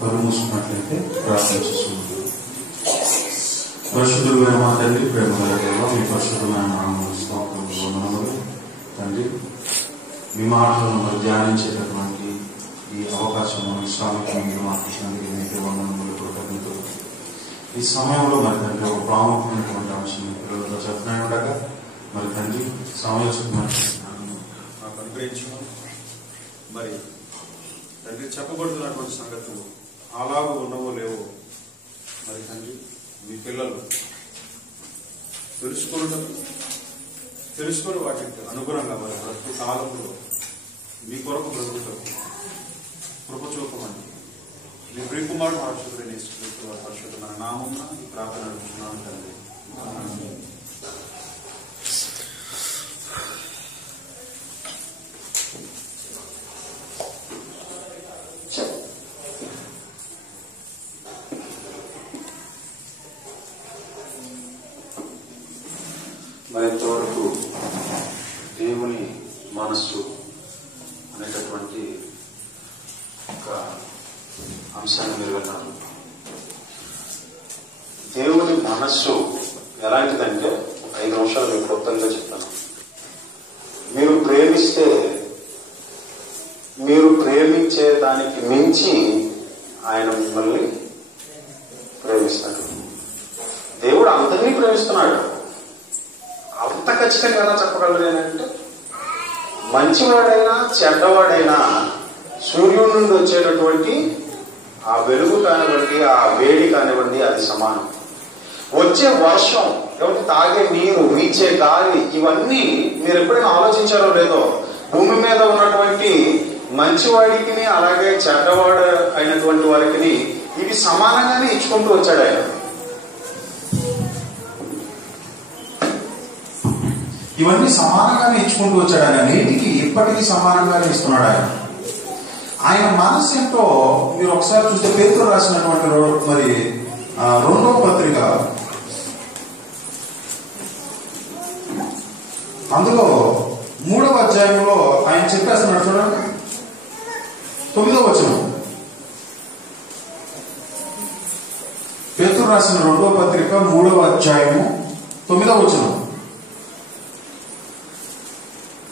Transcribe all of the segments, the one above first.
కళ్ళు మూసుకున్నట్లయితే ప్రార్థన చేస్తున్నాం. పరిశుద్ధుడైన మా తండ్రి, ప్రేమ గల దేవా, మీ పరిశుద్ధమైన నామములు స్తోత్రములు వందనములు తండ్రి. మీ మాటలను మరి ధ్యానించేటటువంటి ఈ అవకాశం విశ్రామికి మీరు మాకు ఇచ్చినందుకు మీకు వందనములు, కృతజ్ఞతలు. ఈ సమయంలో మరి తండ్రి ఒక ప్రాముఖ్యమైనటువంటి అంశం పిల్లలతో చెప్తున్నాయి ఉండగా మరి తండ్రి సమయోచితమైన నాకు అనుగ్రహించడం, మరి తండ్రి చెప్పబడుతున్నటువంటి సంగతులు అలాగూ ఉన్నవో లేవో మరి తండ్రి మీ పిల్లలు తెలుసుకొని వాటికి అనుగుణంగా మరి ప్రతి కాలంలో మీ కొరకు బ్రతుకుతారు కృప చూపమని మీ ప్రియకుమారుడు పరిశుద్ధుడైన యేసుక్రీస్తు వారి పరిశుద్ధమైన నామమున ఈ ప్రార్థన నడుపుతున్నాను తండ్రి. మరింతవరకు దేవుని మనస్సు అనేటటువంటి ఒక అంశాన్ని మీరు విన్నారు. దేవుని మనస్సు ఎలాంటిదంటే 5 నిమిషాలు మీకు క్లుప్తంగా చెప్తాను. మీరు ప్రేమిస్తే మీరు ప్రేమించే దానికి మించి ఆయన మిమ్మల్ని ప్రేమిస్తాడు. దేవుడు అందరినీ ప్రేమిస్తున్నాడు. అంత ఖచ్చితంగా ఎలా చెప్పగలరు ఏంటంటే, మంచివాడైనా చెడ్డవాడైనా సూర్యుడి నుండి వచ్చేటటువంటి ఆ వెలుగు కానివ్వండి, ఆ వేడి కానివ్వండి, అది సమానం. వచ్చే వర్షం, ఎవరికి తాగే నీరు, వీచే గాలి, ఇవన్నీ మీరు ఎప్పుడైనా ఆలోచించారో లేదో, భూమి మీద ఉన్నటువంటి మంచివాడికి అలాగే చెడ్డవాడు అయినటువంటి వారికి ఇవి సమానంగానే ఇచ్చుకుంటూ వచ్చాడు ఆయన. ఇవన్నీ సమానంగానే ఇచ్చుకుంటూ వచ్చాడు ఆయన. నేటికి ఇప్పటికీ సమానంగానే ఇస్తున్నాడు ఆయన. ఆయన మనసు ఏంటో మీరు ఒకసారి చూస్తే పేతురు రాసినటువంటి మరి 2వ పత్రిక, అందులో 3వ అధ్యాయంలో ఆయన చెప్పేస్తున్నాడు చూడండి. 9వ వచనం, పేతురు రాసిన 2వ పత్రిక 3వ అధ్యాయము 9వ వచనం.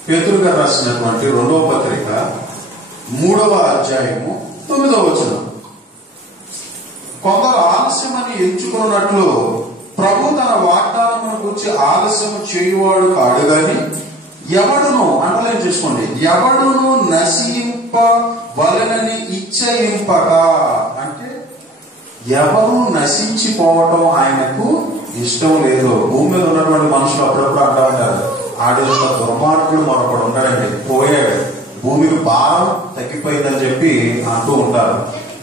పేతురు గారు రాసినటువంటి 2వ పత్రిక 3వ అధ్యాయము 9వ వచనం. కొందరు ఆలస్యమని ఎంచుకున్నట్లు ప్రభు తన వాగ్దానమును గురించి ఆలస్యం చేయువాడు కాడు గాని ఎవడును, అండర్లైన్ చేసుకోండి, ఎవడును నశింపవలెనని ఇచ్చయింపగా, అంటే ఎవరు నశించిపోవటం ఆయనకు ఇష్టం లేదు. భూమి మీద ఉన్నటువంటి మనుషులు అప్పుడప్పుడు అంటూ ఉంటారు, ఆడు దుర్మార్గుడు మరొకడు ఉన్నాడండి, పోయాడు, భూమికి భారం తగ్గిపోయిందని చెప్పి అంటూ ఉంటారు.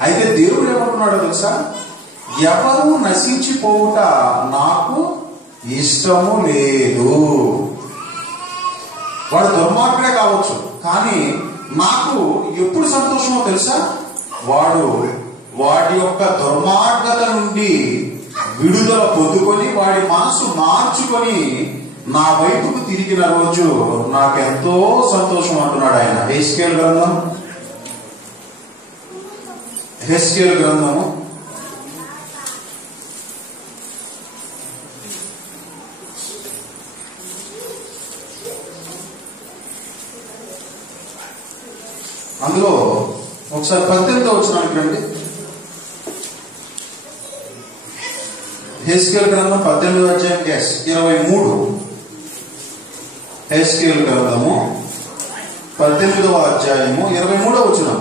అయితే దేవుడు ఏమంటున్నాడో తెలుసా, ఎవరు నశించిపోవుట నాకు ఇష్టము లేదు. వాడు దుర్మార్గుడే కావచ్చు, కానీ నాకు ఎప్పుడు సంతోషమో తెలుసా, వాడి యొక్క దుర్మార్గత నుండి విడుదల పొందుకొని వాడి మనసు మార్చుకొని నా వైపుకు తిరిగిన రోజు నాకెంతో సంతోషం అంటున్నాడు ఆయన. హెస్కేలు గ్రంథము అందులో ఒకసారి 18వ వచనానికి రండి. హెస్కేలు గ్రంథం 18వ అధ్యాయం 23. హెస్కేలు గ్రంథము 18వ అధ్యాయము 23వ వచనం.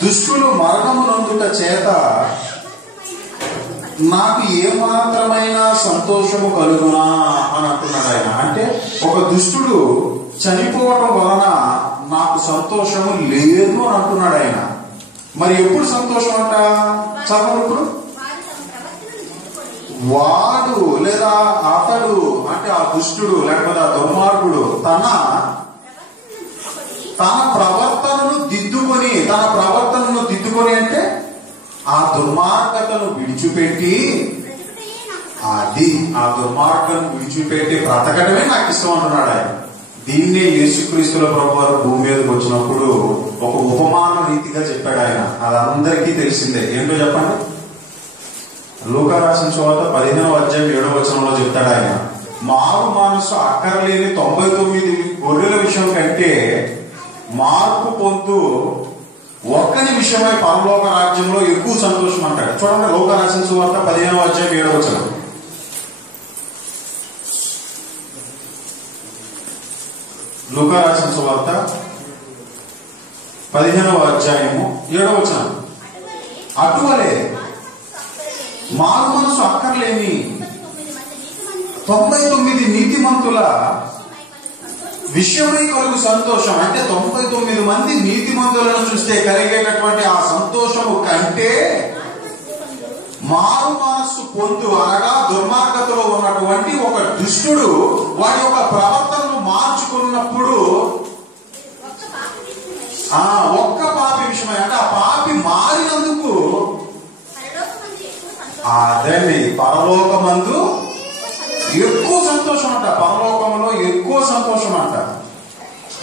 దుష్టులు మరణము నొందుట చేత నాకు ఏమాత్రమైన సంతోషము కలుగునా అని అంటున్నాడు ఆయన. అంటే ఒక దుష్టుడు చనిపోవడం వలన నాకు సంతోషము లేదు అని అంటున్నాడు ఆయన. మరి ఎప్పుడు సంతోషం అంట? చదవప్పుడు వాడు లేదా అతడు, అంటే ఆ దుష్టుడు లేకపోతే ఆ దుర్మార్గుడు తన ప్రవర్తనను దిద్దుకొని అంటే ఆ దుర్మార్గతను విడిచిపెట్టి, ఆ దుర్మార్గను విడిచిపెట్టి బ్రతకడమే నాకు ఇష్టం అంటున్నాడు ఆయన. దీన్నే యేసుక్రీస్తుల ప్రభువారు భూమి మీదకి వచ్చినప్పుడు ఒక ఉపమాన రీతిగా చెప్పాడు ఆయన. అది అందరికీ తెలిసిందే. ఏంటో చెప్పండి. లూకా రాసిన సువార్త 15వ అధ్యాయం 7వ వచనంలో చెప్తాడు ఆయన, మారు మనసు అక్కర్లేని 99 గొర్రెల విషయం కంటే మార్పు పొందు ఒక్కని విషయమై పరలోక రాజ్యంలో ఎక్కువ సంతోషం అంటాడు. చూడండి, లూకా రాసిన సువార్త 15వ అధ్యాయం 7వ వచనం. లూకా రాసిన సువార్త 15వ అధ్యాయము 7వ వచనం. అటువలే మారు మనసు అక్కర్లేని 99 నీతిమంతుల విషయమై కలుగు సంతోషం. అంటే 99 మంది నీతిమంతులను చూస్తే కలిగేటటువంటి ఆ సంతోషము కంటే మారు మనస్సు పొందు అనగా దుర్మార్గతలో ఉన్నటువంటి ఒక దుష్టుడు వాడి యొక్క ప్రవర్తనను మార్చుకున్నప్పుడు ఒక్క పాపి విషయమై, అంటే ఆ పాపి మారినందుకు అదండి పరలోకమందు ఎక్కువ సంతోషం అంట. పరలోకంలో ఎక్కువ సంతోషం అంట.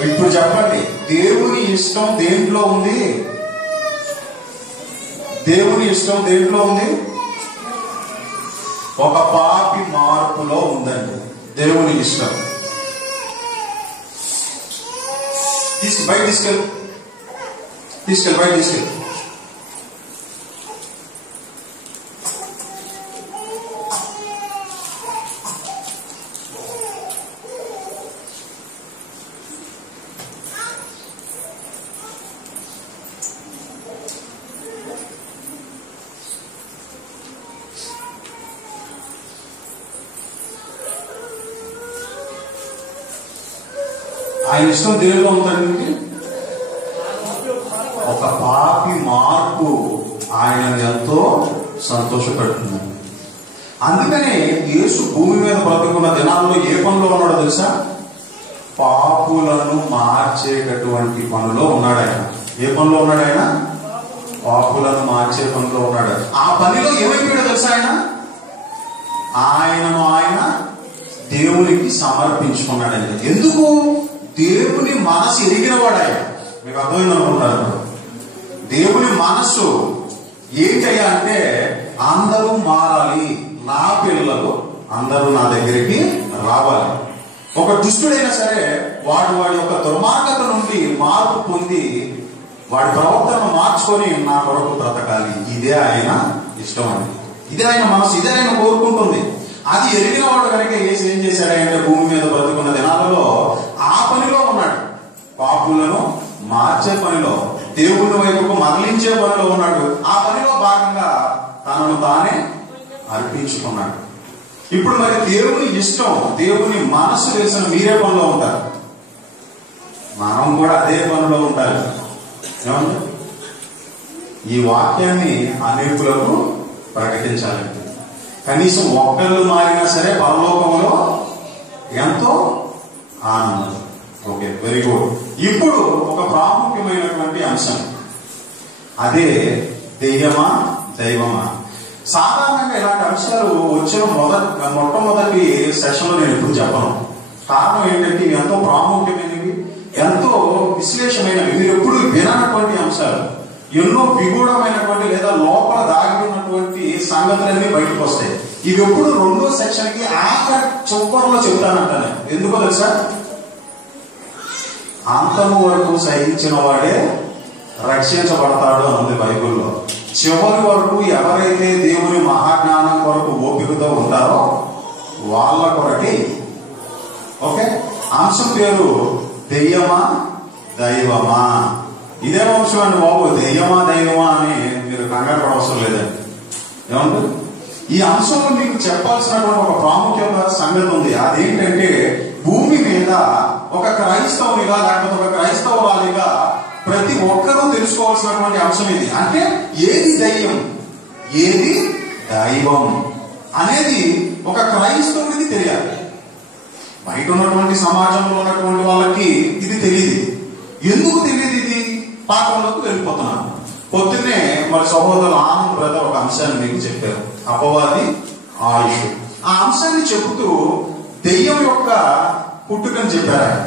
ఇప్పుడు చెప్పండి, దేవుని ఇష్టం దేంట్లో ఉంది? దేవుని ఇష్టం దేంట్లో ఉంది? ఒక పాపి మార్పులో ఉందండి దేవుని ఇష్టం. బయట తీసుకెళ్ళి బయట తీసుకెళ్ళి. ఆయన ఇష్టం దేవుల్లో ఉందండి. ఒక పాపి మార్పు ఆయన ఎంతో సంతోషపెడుతుందండి. అందుకనే యేసు భూమి మీద బ్రతుకున్న దినాల్లో ఏ పనిలో ఉన్నాడో తెలుసా? పాపులను మార్చేటటువంటి పనిలో ఉన్నాడు ఆయన. ఏ పనిలో ఉన్నాడు ఆయన? పాపులను మార్చే పనిలో ఉన్నాడు. ఆ పనిలో ఏమైపోయాడో తెలుసా? ఆయన దేవునికి సమర్పించుకున్నాడండి. ఎందుకు? దేవుని మనసు ఎరిగినవాడు ఆయన. మీకు అర్థమైంది అనుకుంటారు. దేవుని మనస్సు ఏంటయ్యా అంటే, అందరూ మారాలి, నా పిల్లలు అందరూ నా దగ్గరికి రావాలి. ఒక దుష్టుడైనా సరే వాడి యొక్క దుర్మార్గత నుండి మార్పు పొంది వాడి ప్రవర్తనను మార్చుకొని నా కొరకు బ్రతకాలి. ఇదే ఆయన ఇష్టం అండి. ఇదే ఆయన మనసు, ఇదే ఆయన కోరుకుంటుంది. అది ఎరిగిన వాడు కనుక ఏం చేశాడంటే భూమి మీద బ్రతుకున్న దినాలలో ఆ పనిలో ఉన్నాడు. పాపులను మార్చే పనిలో, దేవుని వైపుకు మరలించే పనిలో ఉన్నాడు. ఆ పనిలో భాగంగా తనను తానే అర్పించుకున్నాడు. ఇప్పుడు మరి దేవుని ఇష్టం, దేవుని మనసు తెలిసిన మీరే పనిలో ఉంటారు, మనం కూడా అదే పనిలో ఉంటారు. ఏమన్నా ఈ వాక్యాన్ని అనేకులకు ప్రకటించాలంటే కనీసం ఒక్కళ్ళు మారినా సరే పరలోకంలో ఎంతో ఆనందం. Okay, very good. ఇప్పుడు ఒక ప్రాముఖ్యమైనటువంటి అంశం, అదే దెయ్యమా దైవమా. సాధారణంగా ఇలాంటి అంశాలు వచ్చిన మొట్టమొదటి సెషన్లో నేను ఎప్పుడు చెప్పను. కారణం ఏంటంటే ఇవి ఎంతో ప్రాముఖ్యమైనవి, ఎంతో విశ్లేషమైనవి, మీరు ఎప్పుడు విననటువంటి అంశాలు, ఎన్నో విగూఢమైనటువంటి లేదా లోపల దాగి ఉన్నటువంటి సంగతులన్నీ బయటకు వస్తాయి. ఇవి ఎప్పుడు రెండో సెక్షన్ కి ఆఖరి చివరిలో చెప్తానంటాను. ఎందుకో తెలుసా? అంతము వరకు సహించిన వాడే రక్షించబడతాడు అని ఉంది బైబిల్లో. చివరి వరకు ఎవరైతే దేవుని మహాజ్ఞానం కొరకు ఓపికతో ఉంటారో వాళ్ళ కొరకే. ఓకే, అంశం పేరు దెయ్యమా దైవమా. ఇదే అంశం అండి బాబు. దెయ్యమా దైవమా అని మీరు కంగారు పడవసరం లేదండి. ఏమంటారు? ఈ అంశంలో మీకు చెప్పాల్సినటువంటి ఒక ప్రాముఖ్యత సంగతి ఉంది. అదేంటంటే భూమి మీద ఒక క్రైస్తవునిగా లేకపోతే ఒక క్రైస్తవురాలిగా ప్రతి ఒక్కరూ తెలుసుకోవాల్సినటువంటి అంశం ఇది. అంటే ఏది దయ్యం, ఏది దైవం అనేది ఒక క్రైస్తవుడికి తెలియాలి. బయట ఉన్నటువంటి సమాజంలో ఉన్నటువంటి వాళ్ళకి ఇది తెలియదు. ఎందుకు తెలియదు? ఇది పాఠంలోకి వెళ్ళిపోతున్నాను. పొద్దున్నే మరి సహోదరులు ఆనంద్ బ్రదర్ ఒక అంశాన్ని మీకు చెప్పారు, అపవాది ఆయుష్. ఆ అంశాన్ని చెబుతూ దెయ్యం యొక్క పుట్టుకని చెప్పారు.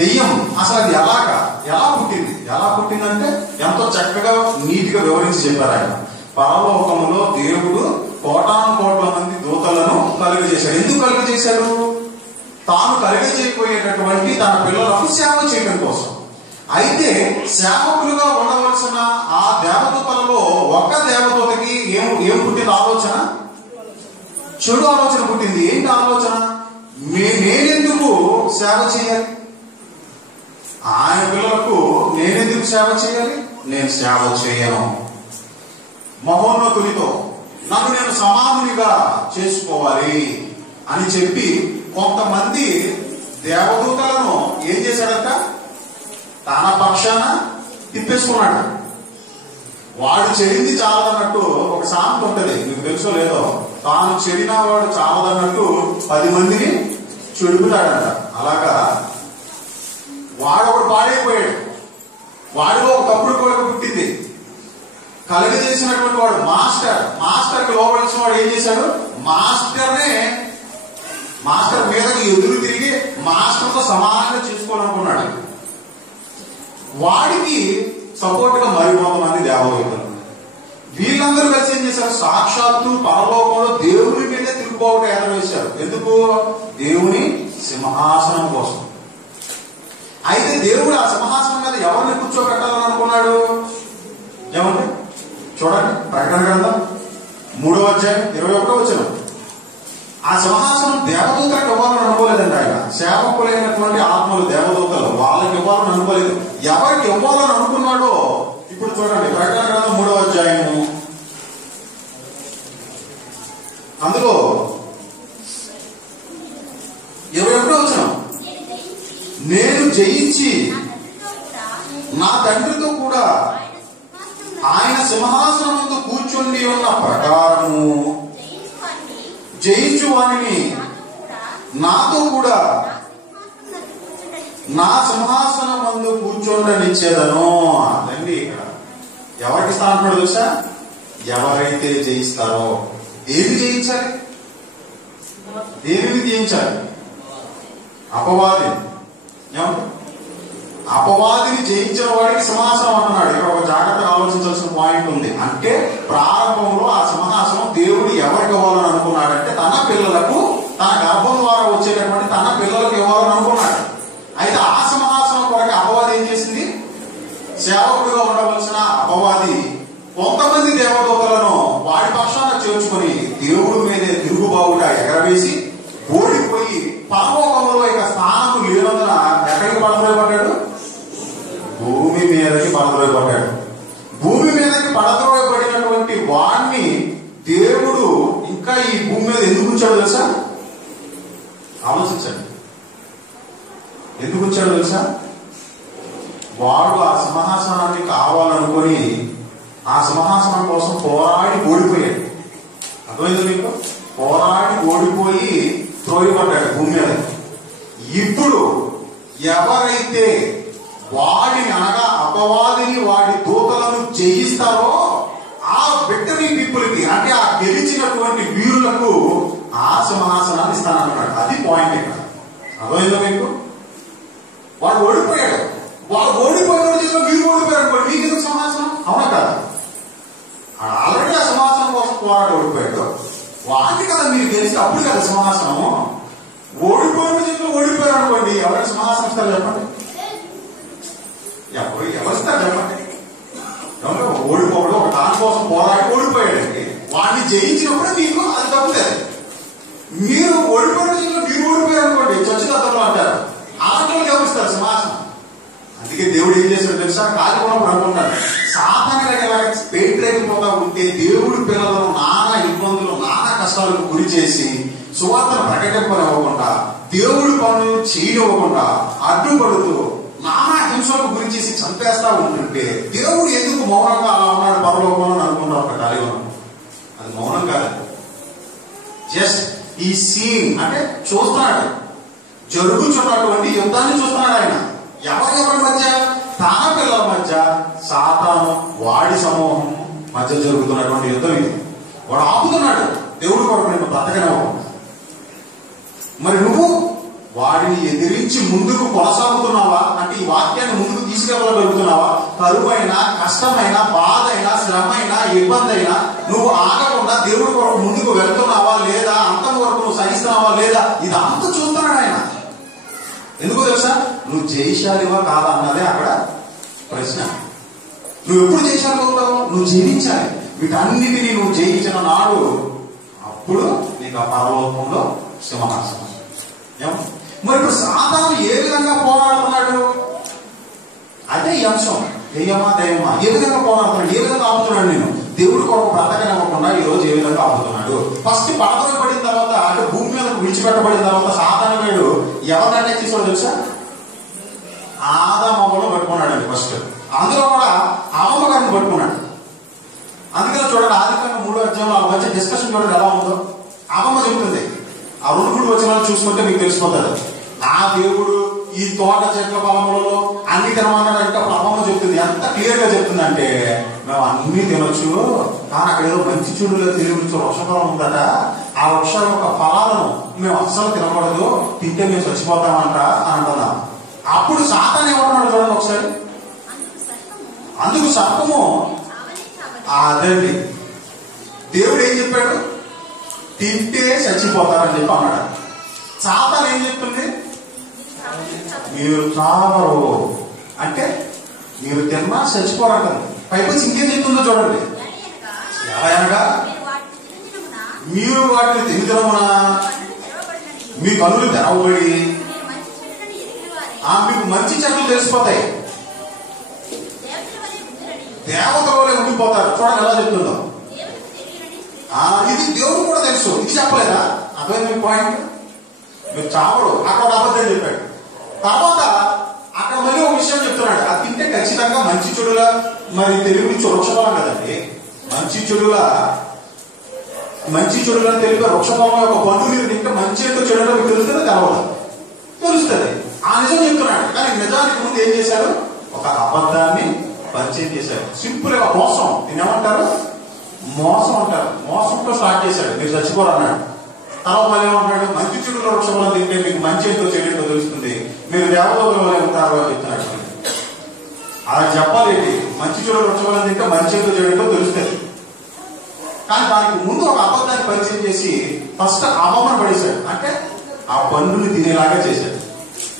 దెయ్యం అసలు అది ఎలా పుట్టిందంటే ఎంతో చక్కగా నీటిగా వివరించి చెప్పారు ఆయన. పరలోకములో దేవుడు కోటాను కోట్ల మంది దూతలను కలుగజేశాడు. ఎందుకు కలుగజేశాడు? తాను కలుగజేయబోయేటటువంటి తన పిల్లలకు సేవ చేయడం కోసం. అయితే సేవకులుగా ఉండవలసిన ఆ దేవదూతలలో ఒక దేవదూతకి ఏం పుట్టింది ఆలోచన? చెడు ఆలోచన పుట్టింది. ఏంటి ఆలోచన? నేనెందుకు సేవ చేయాలి? ఆయన పిల్లలకు నేనెందుకు సేవ చేయాలి? నేను సేవ చేయను. మహోన్నతునితో నన్ను నేను సమానునిగా చేసుకోవాలి అని చెప్పి కొంతమంది దేవదూతలను ఏం చేశాడంట? తన పక్షాన తిప్పేసుకున్నాడు. వాడు చెడింది చాలదన్నట్టు ఒక సామెత ఉంటది, మీకు తెలుసో లేదో. తాను చెడిన వాడు చాలదన్నట్టు 10 మందిని చెడుపుతాడంట. అలాగా వాడొకడు పాడైపోయాడు. వాడిలో ఒక తప్పుడు కొడుకు పుట్టింది. కలుగజేసినటువంటి వాడు మాస్టర్కి లోపలిసిన వాడు ఏం చేశాడు? మాస్టర్ మీదకి ఎదురు తిరిగి మాస్టర్తో సమానంగా చేసుకోవాలనుకున్నాడు. వాడికి సపోర్ట్ గా మరికొంతమంది దేవదూతలు. వీళ్ళందరూ కలిసి ఏం చేశారు? సాక్షాత్తు పరలోకంలో దేవుని మీదే తిరుగుబాటు ఏర్పడేశారు. ఎందుకు? దేవుని సింహాసనం కోసం. అయితే దేవుడు ఆ సింహాసనం మీద ఎవరిని కూర్చోబెట్టాలని అనుకున్నాడు? ఏమంటే చూడండి, ప్రకటన గ్రంథం 3వ అధ్యాయం 21వ వచనం. ఆ సింహాసనం దేవదూతలకు ఇవ్వాలని అనుకోలేదండి ఆయన. సేవకులైనటువంటి ఆత్మలు దేవదూతలు వాళ్ళకి ఇవ్వాలని అనుకోలేదు. ఎవరికి ఇవ్వాలని అనుకున్నాడో ఇప్పుడు చూడండి, ప్రకటన గ్రంథం 3వ అధ్యాయము అందులో 21వ వచనం. నేను జయించి నా తండ్రితో కూడా ఆయన సింహాసనం ముందు కూర్చుండి ఉన్న ప్రకారము జయించు వాణిని నాతో కూడా నా సింహాసనం ముందు కూర్చోండనిచ్చేదను. అదండి ఇక్కడ ఎవరికి స్థానం తెలుసా? ఎవరైతే జయిస్తారో. ఏమి జయించాలి? దేనిని జయించాలి? అపవాదిని జయించిన వాడికి సింహాసనం అంటున్నాడు. ఇక్కడ ఒక జాగ్రత్తగా ఆలోచించాల్సిన పాయింట్ ఉంది. అంటే ప్రారంభంలో ఆ సింహాసనం దేవుడు ఎవరికి ఇవ్వాలని అనుకున్నాడంటే తన పిల్లలకు, తన గర్భం ద్వారా వచ్చేటటువంటి తన పిల్లలకు ఇవ్వాలని అనుకున్నాడు. అయితే ఆ సింహాసనం కొరకు అపవాది ఏం చేసింది? సేవకుడిగా ఉండవలసిన అపవాది కొంతమంది దేవదూతలను వాడి పక్షాన చేర్చుకొని దేవుడి మీదే తిరుగుబావుట ఎగరవేసి ఓడిపోయి పరలోకంలో ఇక స్థానం లేనందున ఎక్కడికి పడద్రోయబడ్డాడు? భూమి మీదకి పడద్రోయబడ్డాడు. భూమి మీదకి పడద్రోయబడినటువంటి వాడిని దేవుడు ఇంకా ఈ భూమి మీద ఎందుకు ఉంచాడు తెలుసా? ఆలోచించండి. ఎందుకు ఉంచాడు తెలుసా? వాడు ఆ సింహాసనాన్ని కావాలనుకొని ఆ సింహాసనం కోసం పోరాడి ఓడిపోయాడు. అర్థమైంది మీకు? పోరాడి ఓడిపోయి త్రోయబడ్డాడు భూమి మీద. ఇప్పుడు ఎవరైతే వాడిని అనగా అపవాదిని వాడి దూతలను జయిస్తారో ఆ విక్టరీ పీపుల్కి, అంటే ఆ గెలిచినటువంటి వీరులకు ఆ సింహాసనాన్ని ఇస్తానన్నాడు. అది పాయింట్ ఇక్కడ. అర్థమైందా మీకు? వాడు ఓడిపోయాడు. వాడు ఓడిపోయిన మీరు ఓడిపోయారు అనుకోండి, మీకు ఎందుకు సింహాసనం? అవునా కదా? ఆల్రెడీ ఆ సింహాసనం కోసం పోరాడి ఓడిపోయాడు. వాడిని కదా మీరు గెలిచి అప్పుడు కదా సింహాసనము. ఓడిపోయిన చేతిలో ఓడిపోయారు అనుకోండి, ఎవరైనా సింహాసనం ఇస్తారు చెప్పండి? ఎవరిస్తారు చెప్పండి? ఓడిపోవడం ఒక దానికోసం పోరాడి ఓడిపోయాడండి. వాడిని జయించినప్పుడు మీకు అది తప్పులేదు. మీరు ఓడిపోయిన చేతిలో మీరు ఓడిపోయారు అనుకోండి, చచ్చుదత్తంలో అంటారు. అలాంటి ఎవరిస్తారు సింహాసనం? అందుకే దేవుడు ఏం చేశాడు తెలుసా? కాలిపోయినప్పుడు అనుకుంటాడు, సాధారణంగా పేటరేగిపోతా ఉంటే దేవుడి పిల్లలను నానా ఇబ్బందులు, నానా కష్టాలకు గురి చేసి సువార్తను ప్రకటింపనివ్వకుండా, దేవుడి పనులు చేయనివ్వకుండా అడ్డుపడుతూ నానా హింసలకు గురి చేసి చంపేస్తా ఉంటుంటే దేవుడు ఎందుకు మౌనంగా అలా ఉన్నాడు పరలోకంలో అనుకుంటా ఒక కార్యం? అది మౌనం కాదు. జస్ట్ ఈ సీన్ అంటే చూస్తున్నాడు, జరుగుతున్నటువంటి యుద్ధాన్ని చూస్తున్నాడు ఆయన. ఎవరెవరి మధ్య? తన పిల్లల మధ్య సాతాను వాడి సమూహం మధ్య జరుగుతున్నటువంటి యుద్ధం ఇది. వాడు ఆపుతున్నాడు దేవుడు కొరకు నేను బ్రతకనివ్వకుండా. మరి నువ్వు వాడిని ఎదిరించి ముందుకు కొనసాగుతున్నావా? అంటే ఈ వాక్యాన్ని ముందుకు తీసుకెళ్ళగలుగుతున్నావా? కరువైనా, కష్టమైనా, బాధ అయినా, శ్రమ అయినా, ఇబ్బంది అయినా నువ్వు ఆగకుండా దేవుడి కొరకు ముందుకు వెళ్తున్నావా లేదా? అంతం వరకు నువ్వు సహిస్తున్నావా లేదా? ఇదంతా చూస్తున్నాడు ఆయన. ఎందుకో తెలుసా? నువ్వు జయశాలివా కాదా అన్నదే అక్కడ ప్రశ్న. నువ్వు ఎప్పుడు జయశాలి అవుతావు? నువ్వు జయించాలి. వీటన్నిటినీ నువ్వు జయించిన నాడు అప్పుడు నీకు ఆ పరలోకంలో సింహాసనం. మరి ఇప్పుడు సాతాను ఏ విధంగా పోరాడుతున్నాడు? అదే ఈ అంశం. దెయ్యమా దెయ్యమా ఏ విధంగా పోరాడుతున్నాడు? ఏ విధంగా ఆపుతున్నాడు? నేను దేవుడి కొరకు బ్రతకనివ్వకుండా ఈ రోజు ఏ విధంగా ఆపుతున్నాడు? ఫస్ట్ పడవ పడిన తర్వాత, అంటే భూమి మీద విడిచిపెట్టబడిన తర్వాత సాతాను వేడు ఎవరిని అటాక్ చేసాడో తెలుసా? ఆదామవ్వను పట్టుకున్నాడు అండి ఫస్ట్. అందులో కూడా అమ్మమ్మ గారిని పట్టుకున్నాడు. అందుకనే చూడండి, ఆదికాండం 3వ అధ్యాయంలో ఆ మధ్య డిస్కషన్ చూడండి ఎలా ఉందో. అమ్మమ్మ చెప్తుంది, ఆ 2 వచనాలు చూసుకుంటే మీకు తెలిసిపోతుంది. ఆ దేవుడు ఈ తోట చెట్ల పొలంలో అన్ని తినమన్నాడంటే అమ్మమ్మ చెప్తుంది. ఎంత క్లియర్ గా చెప్తుంది అంటే, మేము అన్ని తినొచ్చు, కానీ అక్కడ ఏదో మంచి చెడులో తెలియచ్చు వృక్షఫలం ఉందట, ఆ వృక్షాల యొక్క ఫలాలను మేము అస్సలు తినకూడదు, తింటే మేము చచ్చిపోతామంట అని అంటున్నాం. అప్పుడు సాతాను ఏమంటున్నాడు చూడండి ఒకసారి. అందుకు సర్పము అదండి, దేవుడు ఏం చెప్పాడు? తింటే చచ్చిపోతారని చెప్పి అన్నాడు. సాతాను ఏం చెప్తుంది? మీరు చావరు అంటే మీరు తిన్నా చచ్చిపోరంటారు. పైపొచ్చి ఇంకేం చెప్తుందో చూడండి. ఎలా అనగా మీరు వాటిని తినమున మీ కన్నులు తెరవబడి మీకు మంచి చెట్లు తెలిసిపోతాయి, దేవతల వలె ఉండిపోతారు. చూడండి ఎలా చెప్తుందో. ఇది దేవుడు కూడా తెలుసు, ఇది చెప్పలేదా? అర్థమైంది మీ పాయింట్? మీరు చావడు, అక్కడ అబద్ధం చెప్పాడు. తర్వాత అక్కడ మళ్ళీ ఒక విషయం చెప్తున్నాడు, అది తింటే ఖచ్చితంగా మంచి చెడుల, మరి తెలుగు నుంచి వృక్షఫలం కదండి, మంచి చెడుల తెలుగు వృక్షఫలం యొక్క పండు మీరు తింటే మంచి ఏంటో చెడులో మీకు తెలుస్తుంది, తెలవదు, తెలుస్తుంది. ఆ నిజం చెప్తున్నాడు. కానీ నిజానికి ముందు ఏం చేశాడు? ఒక అబద్ధాన్ని పరిచయం చేశాడు. సింపుల్ గా మోసం, దీన్ని ఏమంటారు? మోసం అంటారు. మోసంతో స్టార్ట్ చేశాడు, మీరు చచ్చిపోరు అన్నాడు. తర్వాత మళ్ళీ ఏమంటాడు? మంచి చెడుల వృక్షఫలం తింటే మీకు మంచి ఏంటో చెడు తెలుస్తుంది, మీరు దేవతల వలె ఉంటారు అని చెప్తున్నాడు. అలా చెప్పాలేంటి? మంచి చెడుల వృక్షఫలం తింటే మంచి ఏంటో చెడు తెలుస్తుంది. కానీ దానికి ముందు ఒక అబద్ధాన్ని పరిచయం చేసి ఫస్ట్ అమ్మమ్మను పడేశాడు, అంటే ఆ పండుని తినేలాగా చేశాడు.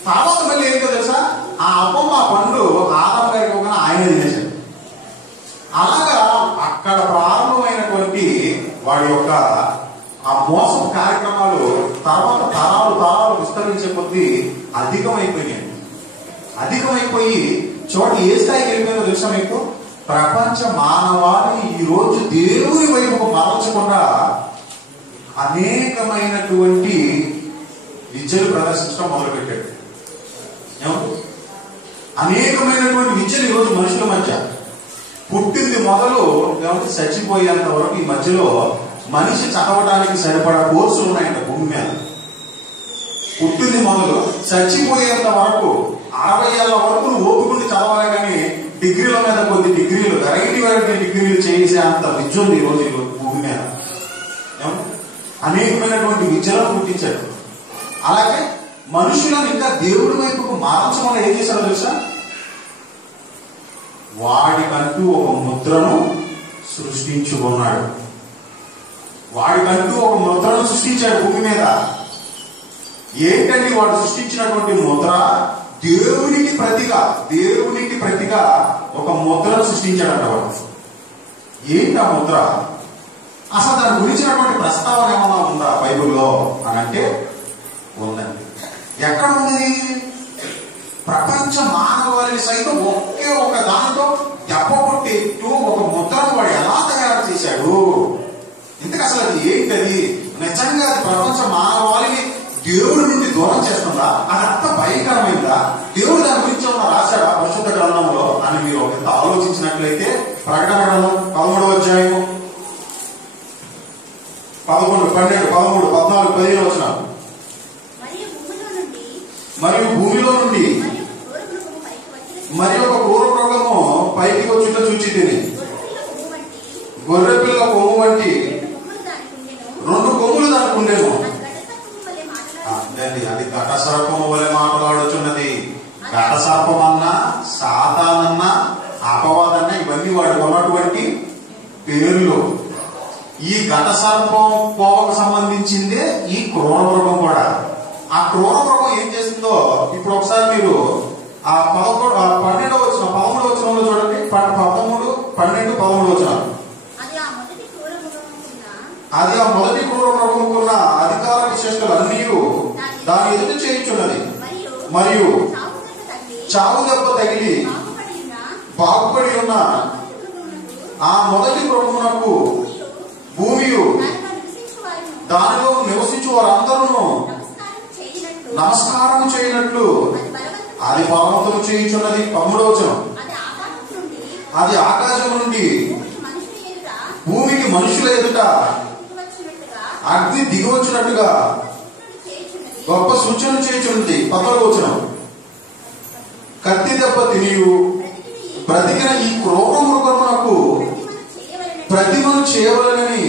తర్వాత మళ్ళీ ఏంటో తెలుసా? ఆ అమ్మమ్మ ఆ పండు ఆదాం గారికి ఒక ఆయన తినేశాడు. అలాగా అక్కడ ప్రారంభమైనటువంటి వాడి యొక్క ఆ మోసం కార్యక్రమాలు తర్వాత తరాలు విస్తరించే కొద్దీ అధికమైపోయాయి. అధికమైపోయి చోట ఏ స్థాయికి వెళ్ళిపోయిందో తెలుసా మీకు? ప్రపంచ మానవాళిని ఈ రోజు దేవుని వైపుకు మరల్చకుండా అనేకమైనటువంటి విద్యలు ప్రదర్శించడం మొదలుపెట్టాడు. అనేకమైనటువంటి విద్యలు ఈరోజు మనుషుల మధ్య పుట్టింది మొదలు చచ్చిపోయేంత వరకు ఈ మధ్యలో మనిషి చదవడానికి సరిపడా కోర్సులు ఉన్నాయంట భూమి మీద. పుట్టింది మొదలు చచ్చిపోయేంత వరకు 60 ఏళ్ల వరకు ఓపుకుండి చదవాలి, కానీ డిగ్రీల మీద కొద్ది డిగ్రీలు, వెరైటీ డిగ్రీలు చేసే అంత విద్య ఉంది ఈరోజు భూమి మీద. అనేకమైనటువంటి విద్యలను పుట్టించాడు. అలాగే మనుషులను ఇంకా దేవుడి వైపుకు మార్చమని ఏం చేశాడో తెలుసా? వాడికంటూ ఒక ముద్రను సృష్టించుకున్నాడు. వాడికంటూ ఒక ముద్రను సృష్టించాడు భూమి మీద. ఏంటంటే వాడు సృష్టించినటువంటి ముద్ర దేవునికి ప్రతిగా ఒక ముద్రను సృష్టించాడంట వాడు. ఏంటి ఆ ముద్ర? అసలు దాని గురించినటువంటి ప్రస్తావన ఏమన్నా ఉందా బైబిల్లో అని అంటే ఉందండి. ఎక్కడ ఉంది? ప్రపంచ మానవాళిని సైతం ఒకే ఒక దానితో దెబ్బ కొట్టేట్టు ఒక ముద్రను వాడు ఎలా తయారు చేశాడు? ఇంతకు అసలు అది ఏంటది? నిజంగా అది ప్రపంచ మానవాళిని దేవుడి నుండి దూరం చేస్తుందా? అది అంత భయంకరమైందా? దేవుడు దాని గురించి ఏమన్నా రాశాడా పరిశుద్ధ గ్రంథంలో అని మీరు ఎంత ఆలోచించినట్లయితే, ప్రకటన గ్రంథం 13వ అధ్యాయం 11, 12, 13, 14, 15 వచనాలు. మరియు భూమిలో నుండి మరి ఒక క్రూర మృగము పైకి వచ్చుట చూచి తిని, గొర్రెపిల్ల కొమ్ము వంటి 2 కొమ్ములు దానికి ఉండేను. అది ఘటసర్పం పేర్లు. ఈ ఘట సర్పం కోవకు సంబంధించిందే ఈ క్రూర మృగం కూడా. ఆ క్రూర మృగం ఏం చేసిందో ఇప్పుడు ఒకసారి మీరు ఆ 13వ వచనం 13వ వచనంలో చూడండి. 13, 12, 13 వచనాలు. అది ఆ మొదటి క్రూర మృగముకున్న అధికార విశేషాలు అన్నీ దాని ఎదుట చేయించున్నది. మరియు చావు దెబ్బ తగిలి బాగుపడి ఉన్న ఆ మొదటి మృగమునకు భూమియు దానిలో నివసించు వారందరూ నమస్కారం చేయనట్లు అది బలవంతం చేయించున్నది. 13వ వచనం. అది ఆకాశం నుండి భూమికి మనుషుల ఎదుట అగ్ని దిగి వచ్చినట్టుగా గొప్ప సూచన చేయించున్నది. 14వ వచనం. కత్తి దెబ్బ తినియు బ్రతికిన ఈ క్రూర మృగమునకు ప్రతిమను చేయవలనని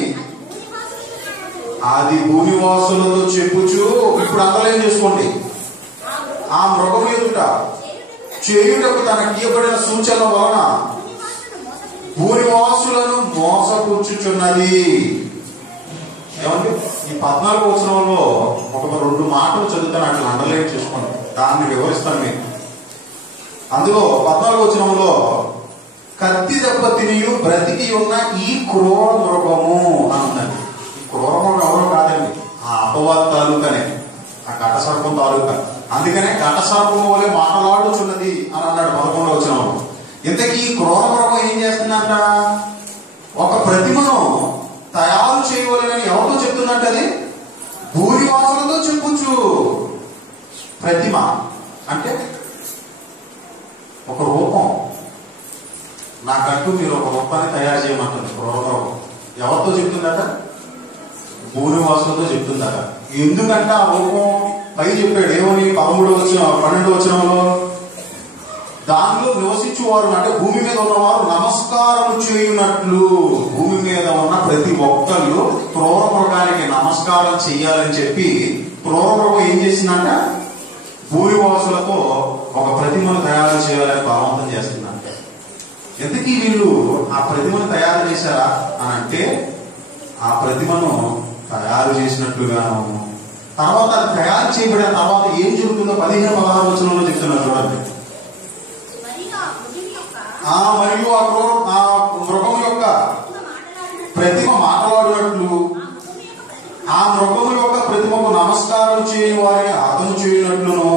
అది భూమివాసులతో చెప్పుచు. ఇప్పుడు అంతలేం చేసుకోండి. ఆ మృగము ఎదుట చేయుటకు తనకియబడిన సూచనల వలన భూనివాసులను మోసపుచ్చుచున్నది. ఏమండి, ఈ 14వ వచనంలో ఒక 2 మాటలు చదువుతాను, అట్లా అండర్లైన్ చేసుకోండి, దాన్ని వివరిస్తాను మీకు. అందులో 14వ వచనంలో కత్తి దెబ్బ తినియు బ్రతికి ఉన్న ఈ క్రూర మృగము అని ఉందండి. ఈ క్రూర మృగం ఎవరో కాదండి, ఆ అపవాద తాలూకానే, ఆ ఘట సర్పం తాలూకా. అందుకనే ఘట సర్పం వలె మాటలాడుచున్నది అని అన్నాడు 11వ వచనంలో. ఇంతకీ క్రూర మృగం ఏం చేస్తుందంట? ఒక ప్రతిమను తయారు చేయవలనని ఎవరితో చెప్తుందంటే అది భూనివాసులతో చెప్పుచ్చు. ప్రతిమ అంటే ఒక రూపం. నాకంటూ మీరు ఒక రూపాన్ని తయారు చేయమంటుంది క్రూర మృగం. ఎవరితో చెప్తుందట? భూనివాసులతో చెప్తుందట. ఎందుకంటే ఆ రూపం పై చెప్పాడు ఏమని 12వ వచనంలో దానిలో నివసించు వారు అంటే భూమి మీద ఉన్నవారు నమస్కారం చేయునట్లు. భూమి మీద ఉన్న ప్రతి ఒక్కళ్ళు క్రూర మృగానికి నమస్కారం చెయ్యాలని చెప్పి క్రూర మృగం ఏం చేసిందంట? భూనివాసులతో ఒక ప్రతిమను తయారు చేయాలని బలవంతం చేస్తుందంట. ఎందుకీ వీళ్ళు ఆ ప్రతిమను తయారు చేశారా అని అంటే ఆ ప్రతిమను తయారు చేసినట్లుగాను తర్వాత తయారు చేయబడిన తర్వాత ఏం జరుగుతుందో 15-16 వచనంలో చెప్తున్నారు చూడండి. మరియు ఆ మృగం యొక్క ప్రతిమ మాట్లాడినట్లు ఆ మృగం యొక్క ప్రతిమకు నమస్కారం చేయని వారిని అతను చేయనట్లును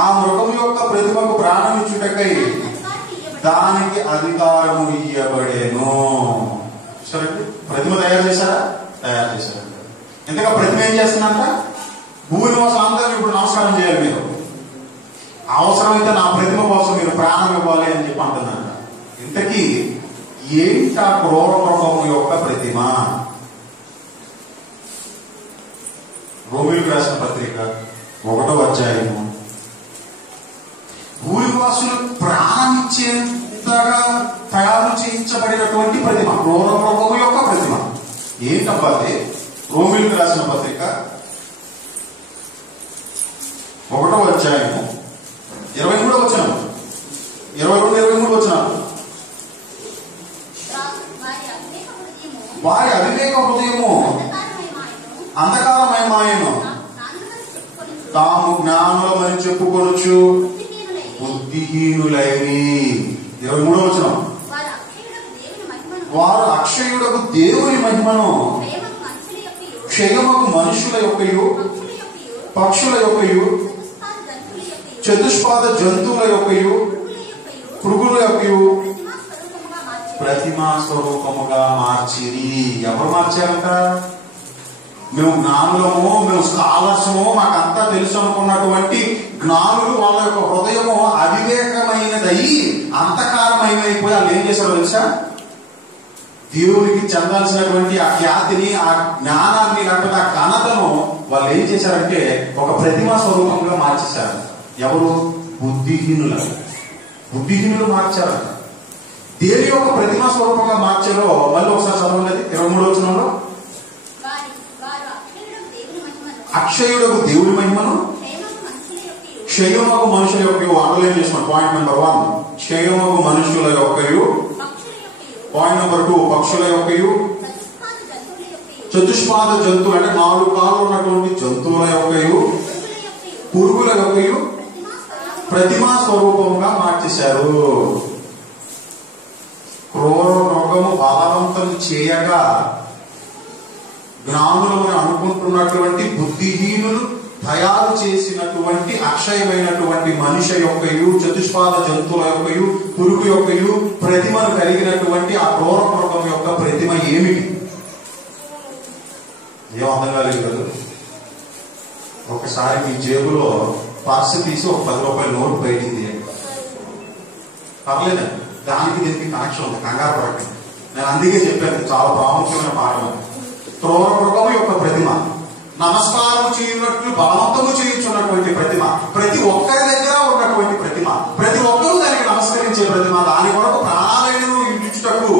ఆ మృగం యొక్క ప్రతిమకు ప్రాణం ఇచ్చుటకై దానికి అధికారము ఇయ్యబడేను. సరే, ప్రతిమ తయారు చేశారా? తయారు చేశారు. ఎందుకంటే ప్రతిమ ఏం చేస్తుందంట? భూనివాసం అందరూ ఇప్పుడు నమస్కారం చేయాలి, మీరు అవసరమైతే నా ప్రతిమ కోసం మీరు ప్రాణం ఇవ్వాలి అని చెప్పి అంటున్నారంట. ఇంతకీ ఏంటి ఆ క్రూర మృగము యొక్క ప్రతిమ? రోమిలకు రాసిన పత్రిక 1వ అధ్యాయము. భూనివాసులు ప్రాణం ఇచ్చేంతగా తయారు చేయించబడినటువంటి ప్రతిమ, క్రూర మృగము యొక్క ప్రతిమ. ఏంటబ్బా అది? రోమిలకు రాసిన పత్రిక 1వ అధ్యాయము 23వ వచనం, 22-23 వచనాలు. వారి అవివేక హృదయము అంధకారమయమాయను, తాము జ్ఞానులమని చెప్పుకొనొచ్చు బుద్ధిహీనులైరి. 23వ వచనం. వారు అక్షయుడకు దేవుని మహిమను క్షయమకు మనుషుల యొక్కయు పక్షుల యొక్కయు చతుష్పాద జంతువుల యొక్కయు పురుగుల యొక్కయు ప్రతిమా స్వరూపముగా మార్చిరి. ఎవరు మార్చారంట? మేము జ్ఞానులము, మేము స్కాలర్సము, మాకంతా తెలుసు అనుకున్నటువంటి జ్ఞానులు వాళ్ళ యొక్క హృదయము అవివేకమైనదయి అంధకారమైనదైపోయి వాళ్ళు ఏం చేశారో తెలుసా? దేవునికి చెందాల్సినటువంటి ఆ ఖ్యాతిని, ఆ జ్ఞానాన్ని, లేకపోతే ఆ ఘనతను వాళ్ళు ఏం చేశారంటే ఒక ప్రతిమా స్వరూపంగా మార్చేశారు. ఎవరు? బుద్ధిహీనులు మార్చారంట. దేని యొక్క ప్రతిమా స్వరూపంగా మార్చారో మళ్ళీ ఒకసారి చదవలేదు. 23వ వచనంలో అక్షయుడకు దేవుని మహిమను క్షయమగు మనుషుల యొక్క అండర్లైన్ చేసిన పాయింట్ నెంబర్ 1. క్షయమగు మనుషుల యొక్కయు పాయింట్ నెంబర్ 2, పక్షుల యొక్కయు చతుష్పాద జంతువు అంటే 4 కాళ్ళు ఉన్నటువంటి జంతువుల యొక్కయు పురుగుల యొక్కయు ప్రతిమా స్వరూపంగా మార్చేశారు. క్రూర మృగము బలవంతం చేయగా జ్ఞానులను అనుకుంటున్నటువంటి బుద్ధిహీనులు తయారు చేసినటువంటి అక్షయమైనటువంటి మనిషి యొక్కయు చతుష్పాద జంతువుల యొక్కయు పురుగు యొక్కయు ప్రతిమను కలిగినటువంటి ఆ క్రూర మృగం యొక్క ప్రతిమ ఏమిటి? ఏం అర్థం కాలేదు కదా. ఒకసారి మీ జేబులో పర్సు తీసి ఒక 10 రూపాయల నోటు బయటికి తీయండి. పర్లేదండి, దానికి దీనికి కనెక్షన్ ఉంది, కంగారు పడకండి. నేను అందుకే చెప్పాను, చాలా ప్రాముఖ్యమైన పాఠం. క్రూర మృగము యొక్క ప్రతిమ, నమస్కారం చేయనట్లు బలవంతము చేయించున్నటువంటి ప్రతిమ, ప్రతి ఒక్కరి దగ్గర ఉన్నటువంటి ప్రతిమ, ప్రతి ఒక్కరూ దానికి నమస్కరించే ప్రతిమ, దాని కొరకు ప్రాణాలను ఇచ్చుటకు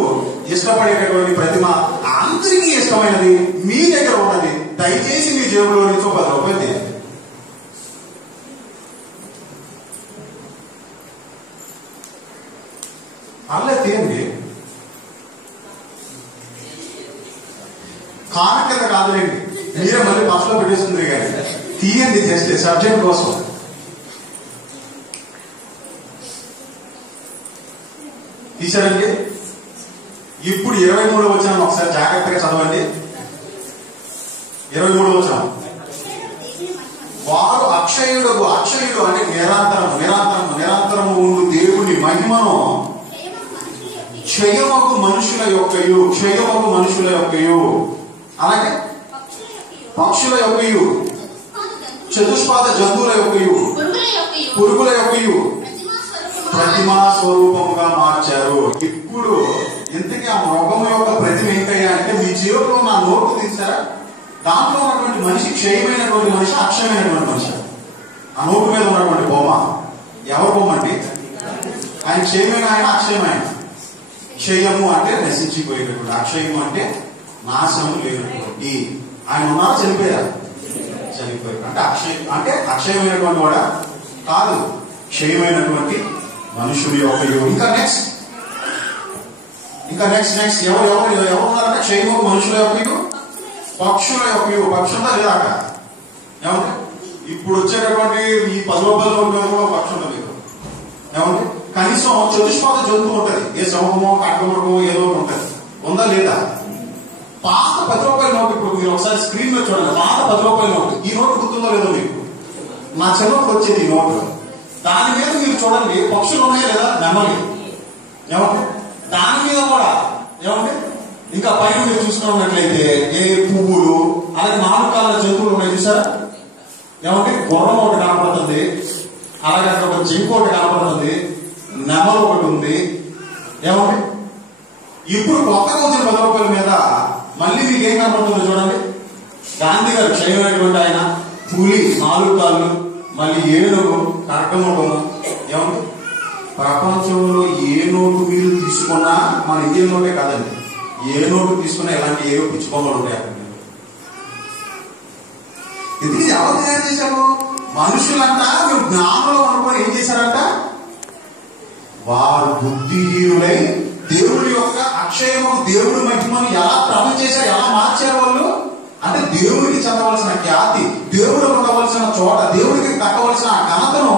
ఇష్టపడేటటువంటి ప్రతిమ, అందరికీ ఇష్టమైనది మీ దగ్గర ఉన్నది. దయచేసి మీ జేబులో నుంచి 10 రూపాయలు తీయండి. అలా తీయండి. కాను కింద కాదులేండి, మీరే మళ్ళీ పర్సులో పెట్టేస్తుంది కానీ తీయండి, జస్ట్ సబ్జెక్ట్ కోసం. తీసారండి. ఇప్పుడు 23వ వచనం ఒకసారి జాగ్రత్తగా చదవండి. 23వ వచనం, వారు అక్షయుడు అంటే నిరంతరము ఉండు దేవుని మహిమను క్షయమగు మనుషుల యొక్కయు అలాగే పక్షుల యొక్కయు చతుష్పాద జంతువుల యొక్కయు పురుగుల యొక్కయు ప్రతిమా స్వరూపంగా మార్చారు. ఇప్పుడు ఇంతకీ ఆ మృగం యొక్క ప్రతిమ ఏంటయ్యా అంటే, మీ జీవితంలో నా నోటు తీసారా, దాంట్లో ఉన్నటువంటి మనిషి క్షయమైనటువంటి మనిషి, అక్షయమైనటువంటి మనిషి. ఆ నోటు మీద ఉన్నటువంటి బొమ్మ ఎవరి బొమ్మ అండి? ఆయన క్షయమైన ఆయన, అక్షయమైన. క్షయము అంటే నశించిపోయేటటువంటి, అక్షయము అంటే నాశనము లేనటువంటి. ఆయన ఉన్నారా, చనిపోయారు? చనిపోయారు. అంటే అక్షయమైనటువంటి వాడా? కాదు, క్షయమైనటువంటి మనుషుడి యొక్క. ఇంకా నెక్స్ట్ ఎవరు ఉన్నారంటే, క్షయము మనుషుల యొక్క, పక్షుల యొక్క. పక్షుందా లేదా అక్కడ? ఏమంటే ఇప్పుడు వచ్చేటటువంటి ఈ 10 రూపాయల నోట్లో పక్షుంట లేదు. ఏమంటే కనీసం చతుష్పాద జంతువు ఉంటుంది, ఏ సింహమో ఖడ్గమృగమో ఏదో ఉంటుంది, ఉందా లేదా? పాత 10 రూపాయల నోటు ఇప్పుడు మీరు ఒకసారి స్క్రీన్ లో చూడండి. పాత 10 రూపాయల నోటు, ఈ నోటు గుర్తుందో లేదో మీకు? నా చిన్నప్పుడు వచ్చేది ఈ నోటు. దాని మీద మీరు చూడండి, పక్షులు ఉన్నాయా లేదా? నెమలి. ఏమంటే దాని మీద కూడా ఏమంటే ఇంకా పైన మీరు చూసుకున్నట్లయితే ఏ పువ్వులు, అలాగే 4 కాళ్ళ జంతువులు ఉన్నాయి చూసారా? ఏమంటే గుర్రం ఒకటి కనపడుతుంది, అలాగే అక్కడ ఒక జింక ఒకటి కనపడుతుంది, నెమలు ఒకటి ఉంది. ఏమంటే ఇప్పుడు కొత్తగా వచ్చిన 10 రూపాయల మీద మళ్ళీ మీకు ఏం కనపడుతుందో చూడండి. గాంధీ గారు క్షయమైనటువంటి ఆయన, పులి 4 కాళ్ళు, మళ్ళీ ఏనుగు, కర్కమృగము. ఏమంటే ప్రపంచంలో ఏ నోటు మీరు తీసుకున్నా, మన ఇండియన్ నోటే కాదండి, ఏ నోటు తీసుకున్నా ఇలాంటి ఏవో పిచ్చి బొమ్మలు ఉంటాయి అక్కడ. ఇది ఎవరు తయారు చేశారు? మనుషులంట మీరు జ్ఞానంలో అనుకుని ఏం చేశారంట? వారు బుద్ధిహీనులై దేవుడి యొక్క అక్షయము, దేవుడి మహిమను ఎలా ప్రభు చేశారు, ఎలా మార్చారు వాళ్ళు అంటే, దేవుడికి చెందవలసిన ఖ్యాతి, దేవుడు ఉండవలసిన చోట, దేవుడికి దక్కవలసిన ఘనతను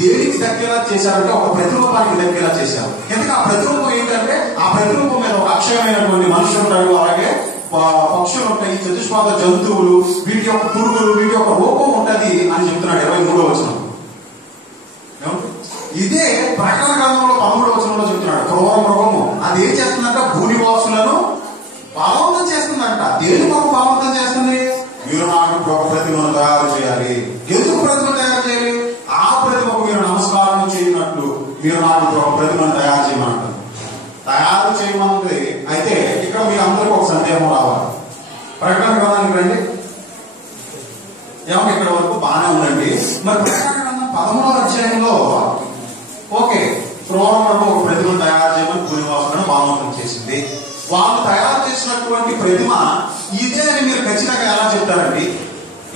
దేనికి దక్కేలా చేశారంటే, ఒక ప్రతిరూపానికి దక్కేలా చేశారు. ఎందుకంటే ఆ ప్రతిరూపం ఏంటంటే, ఆ ప్రతిరూపం మీద ఒక అక్షయమైనటువంటి మనుషులు ఉంటాడు, అలాగే పక్షులు ఉంటాయి, చతుష్పాద జంతువులు, వీటి యొక్క పురుగులు, వీటి యొక్క రూపం ఉంటది అని చెప్తున్నాడు 23వ వచనం. ఇదే ప్రకటన గ్రంథంలో 13వ వచనంలో చెప్తున్నాడు. క్రూర మృగము అది ఏం చేస్తుందంట? భూనివాసులను బలవంతం చేస్తుందంట. దేని కొరకు బలవంతం చేస్తుంది? మీరు నాకు ఒక ప్రతిమను తయారు చేయాలి. ఎందుకు ప్రతిమ తయారు చేయాలి? ఆ ప్రతిమకు మీరు నమస్కారం చేయనట్లు మీరు నాకు ఒక ప్రతిమను తయారు చేయమంటారు. తయారు చేయమంది. అయితే ఇక్కడ మీరు అందరికీ ఒక సందేహం రావాలి. ప్రకటన గ్రంథానికి రండి. ఏమో ఇక్కడ వరకు బాగానే ఉందండి. మరి ప్రకటన గ్రంథం 13వ అధ్యాయంలో ఓకే, క్రూర మృగం ఒక ప్రతిమను తయారు చేయమని భూనివాసులను బలవంతం చేసింది. వాళ్ళు తయారు చేసినటువంటి ప్రతిమ ఇదే అని మీరు ఖచ్చితంగా ఎలా చెప్తారండి?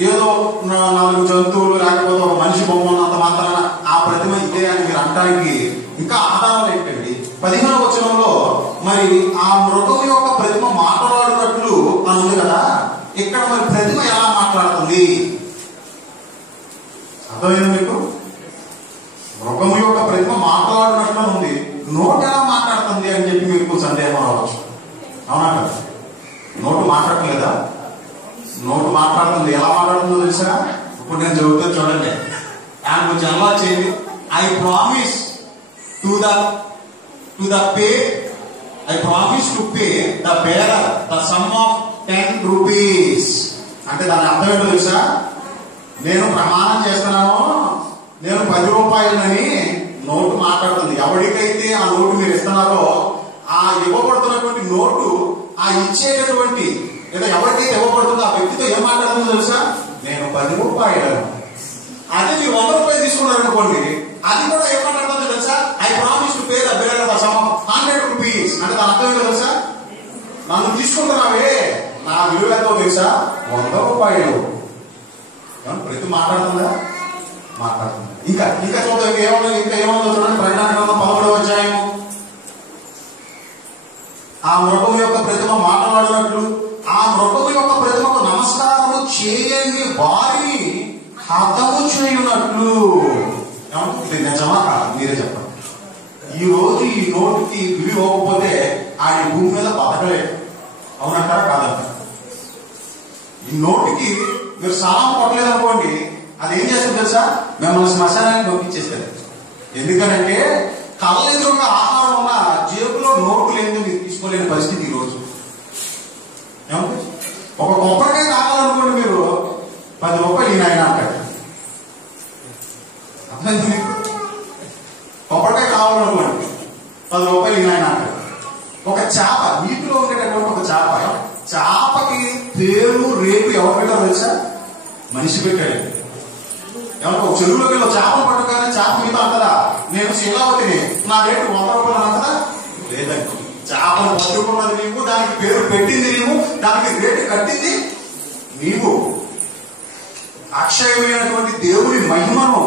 ఏదో 4 జంతువులు లేకపోతే ఒక మనిషి బొమ్మ ఉన్నంత మాత్రాన ఆ ప్రతిమ ఇదే అని మీరు అనడానికి ఇంకా ఆధారాలు ఏంటండి? 15వ వచనంలో మరి మరి ఆ మృగం యొక్క ప్రతిమ మాట్లాడినట్లు అని ఉంది కదా, ఇక్కడ మరి ప్రతిమ ఎలా మాట్లాడుతుంది? అర్థమైంది మీకు? మృగం యొక్క ప్రతిమ మాట్లాడినట్లు ఉంది, నోటు ఎలా మాట్లాడుతుంది అని చెప్పి మీకు సందేహం రావచ్చు. అవునా కదా? నోటు మాట్లాడలేదా? నోటు మాట్లాడుతుంది. ఎలా మాట్లాడుతుందో తెలుసా? ఇప్పుడు నేను చెబుతా చూడండి. ఆయన కొంచెం అలవాటు చేయండి. I promise to the pay, I promise to pay the bearer the sum of 10 rupees. అంటే దాని అర్థం ఏంటో తెలుసా? నేను ప్రమాణం చేస్తున్నాను, నేను 10 రూపాయలని నోటు మాట్లాడుతుంది. ఎవరికైతే ఆ నోటు మీరు ఇస్తున్నారో ఆ ఇవ్వబడుతున్నటువంటి నోటు ఆ ఇచ్చేటటువంటి లేదా ఎవరికైతే ఇవ్వబడుతుందో ఆ వ్యక్తితో ఏం మాట్లాడుతుందో తెలుసా? నేను 10 రూపాయలను. అదే మీరు 100 రూపాయలు తీసుకున్నారనుకోండి, అది కూడా ఏం మాట్లాడుతుందో తెలుసా? I promise to pay the bearer the sum of 100 rupees. అంటే దాని అర్థం ఏంటో తెలుసా? నన్ను తీసుకుంటున్నావే, నా విలువ ఎంతో తెలుసా? 100 రూపాయలు. ప్రతి మాట్లాడుతుందా? మాట్లాడుతుంది. ఇంకా చూద్దాం. ఇంకా ఏమన్నా చూడండి. ప్రకటన గ్రంథం 11వ అధ్యాయం. ఆ మృగం యొక్క ప్రతిమ మాట్లాడినట్లు ఆ మృగం యొక్క ప్రతిమకు నమస్కారము చేయని వారిని హతము చేయనట్లు. ఇది నిజమా కాదు? మీరే చెప్పండి. ఈ రోజు ఈ నోటికి విలువ ఇవ్వకపోతే ఆయన భూమి మీద బతకలేదు. అవునంటారా కాదంటారా? ఈ నోటికి మీరు సలాం కొట్టలేదు అనుకోండి, అది ఏం చేస్తుంది తెలుసా? మిమ్మల్ని శ్మశానానికి పంపించేస్తారు. ఎందుకనంటే కళ్ళ ఎదురుగా ఆహారం ఉన్న జేబులో నోటు లేదు, మీరు తీసుకోలేని పరిస్థితి ఈ రోజు. ఏమంటే ఒక కొబ్బరికాయ కావాలనుకోండి, మీరు 10 రూపాయలు ఈయన ఆయన అంటాడు. అర్థమైంది మీకు? కొబ్బరికాయ కావాలనుకోండి 10 రూపాయలు ఈయన ఆయన అంటాడు. ఒక చేప, నీటిలో ఉండేటటువంటి ఒక చేపకి పేరు రేపు ఎవరు పెట్టారో తెలుసా? మనిషి పెట్టాడు. ఏమంటే ఒక చెరువులోకి వెళ్ళి చేపలు పట్టుగానే చేప మీద అంటదా, నేను శీలావతిని, నా రేటు 100 రూపాయలు అంటదా? లేదండి. చేపలు పట్టుకున్నది నీవు, దానికి పేరు పెట్టింది నీవు, దానికి రేటు కట్టింది నీవు. అక్షయమైనటువంటి దేవుని మహిమను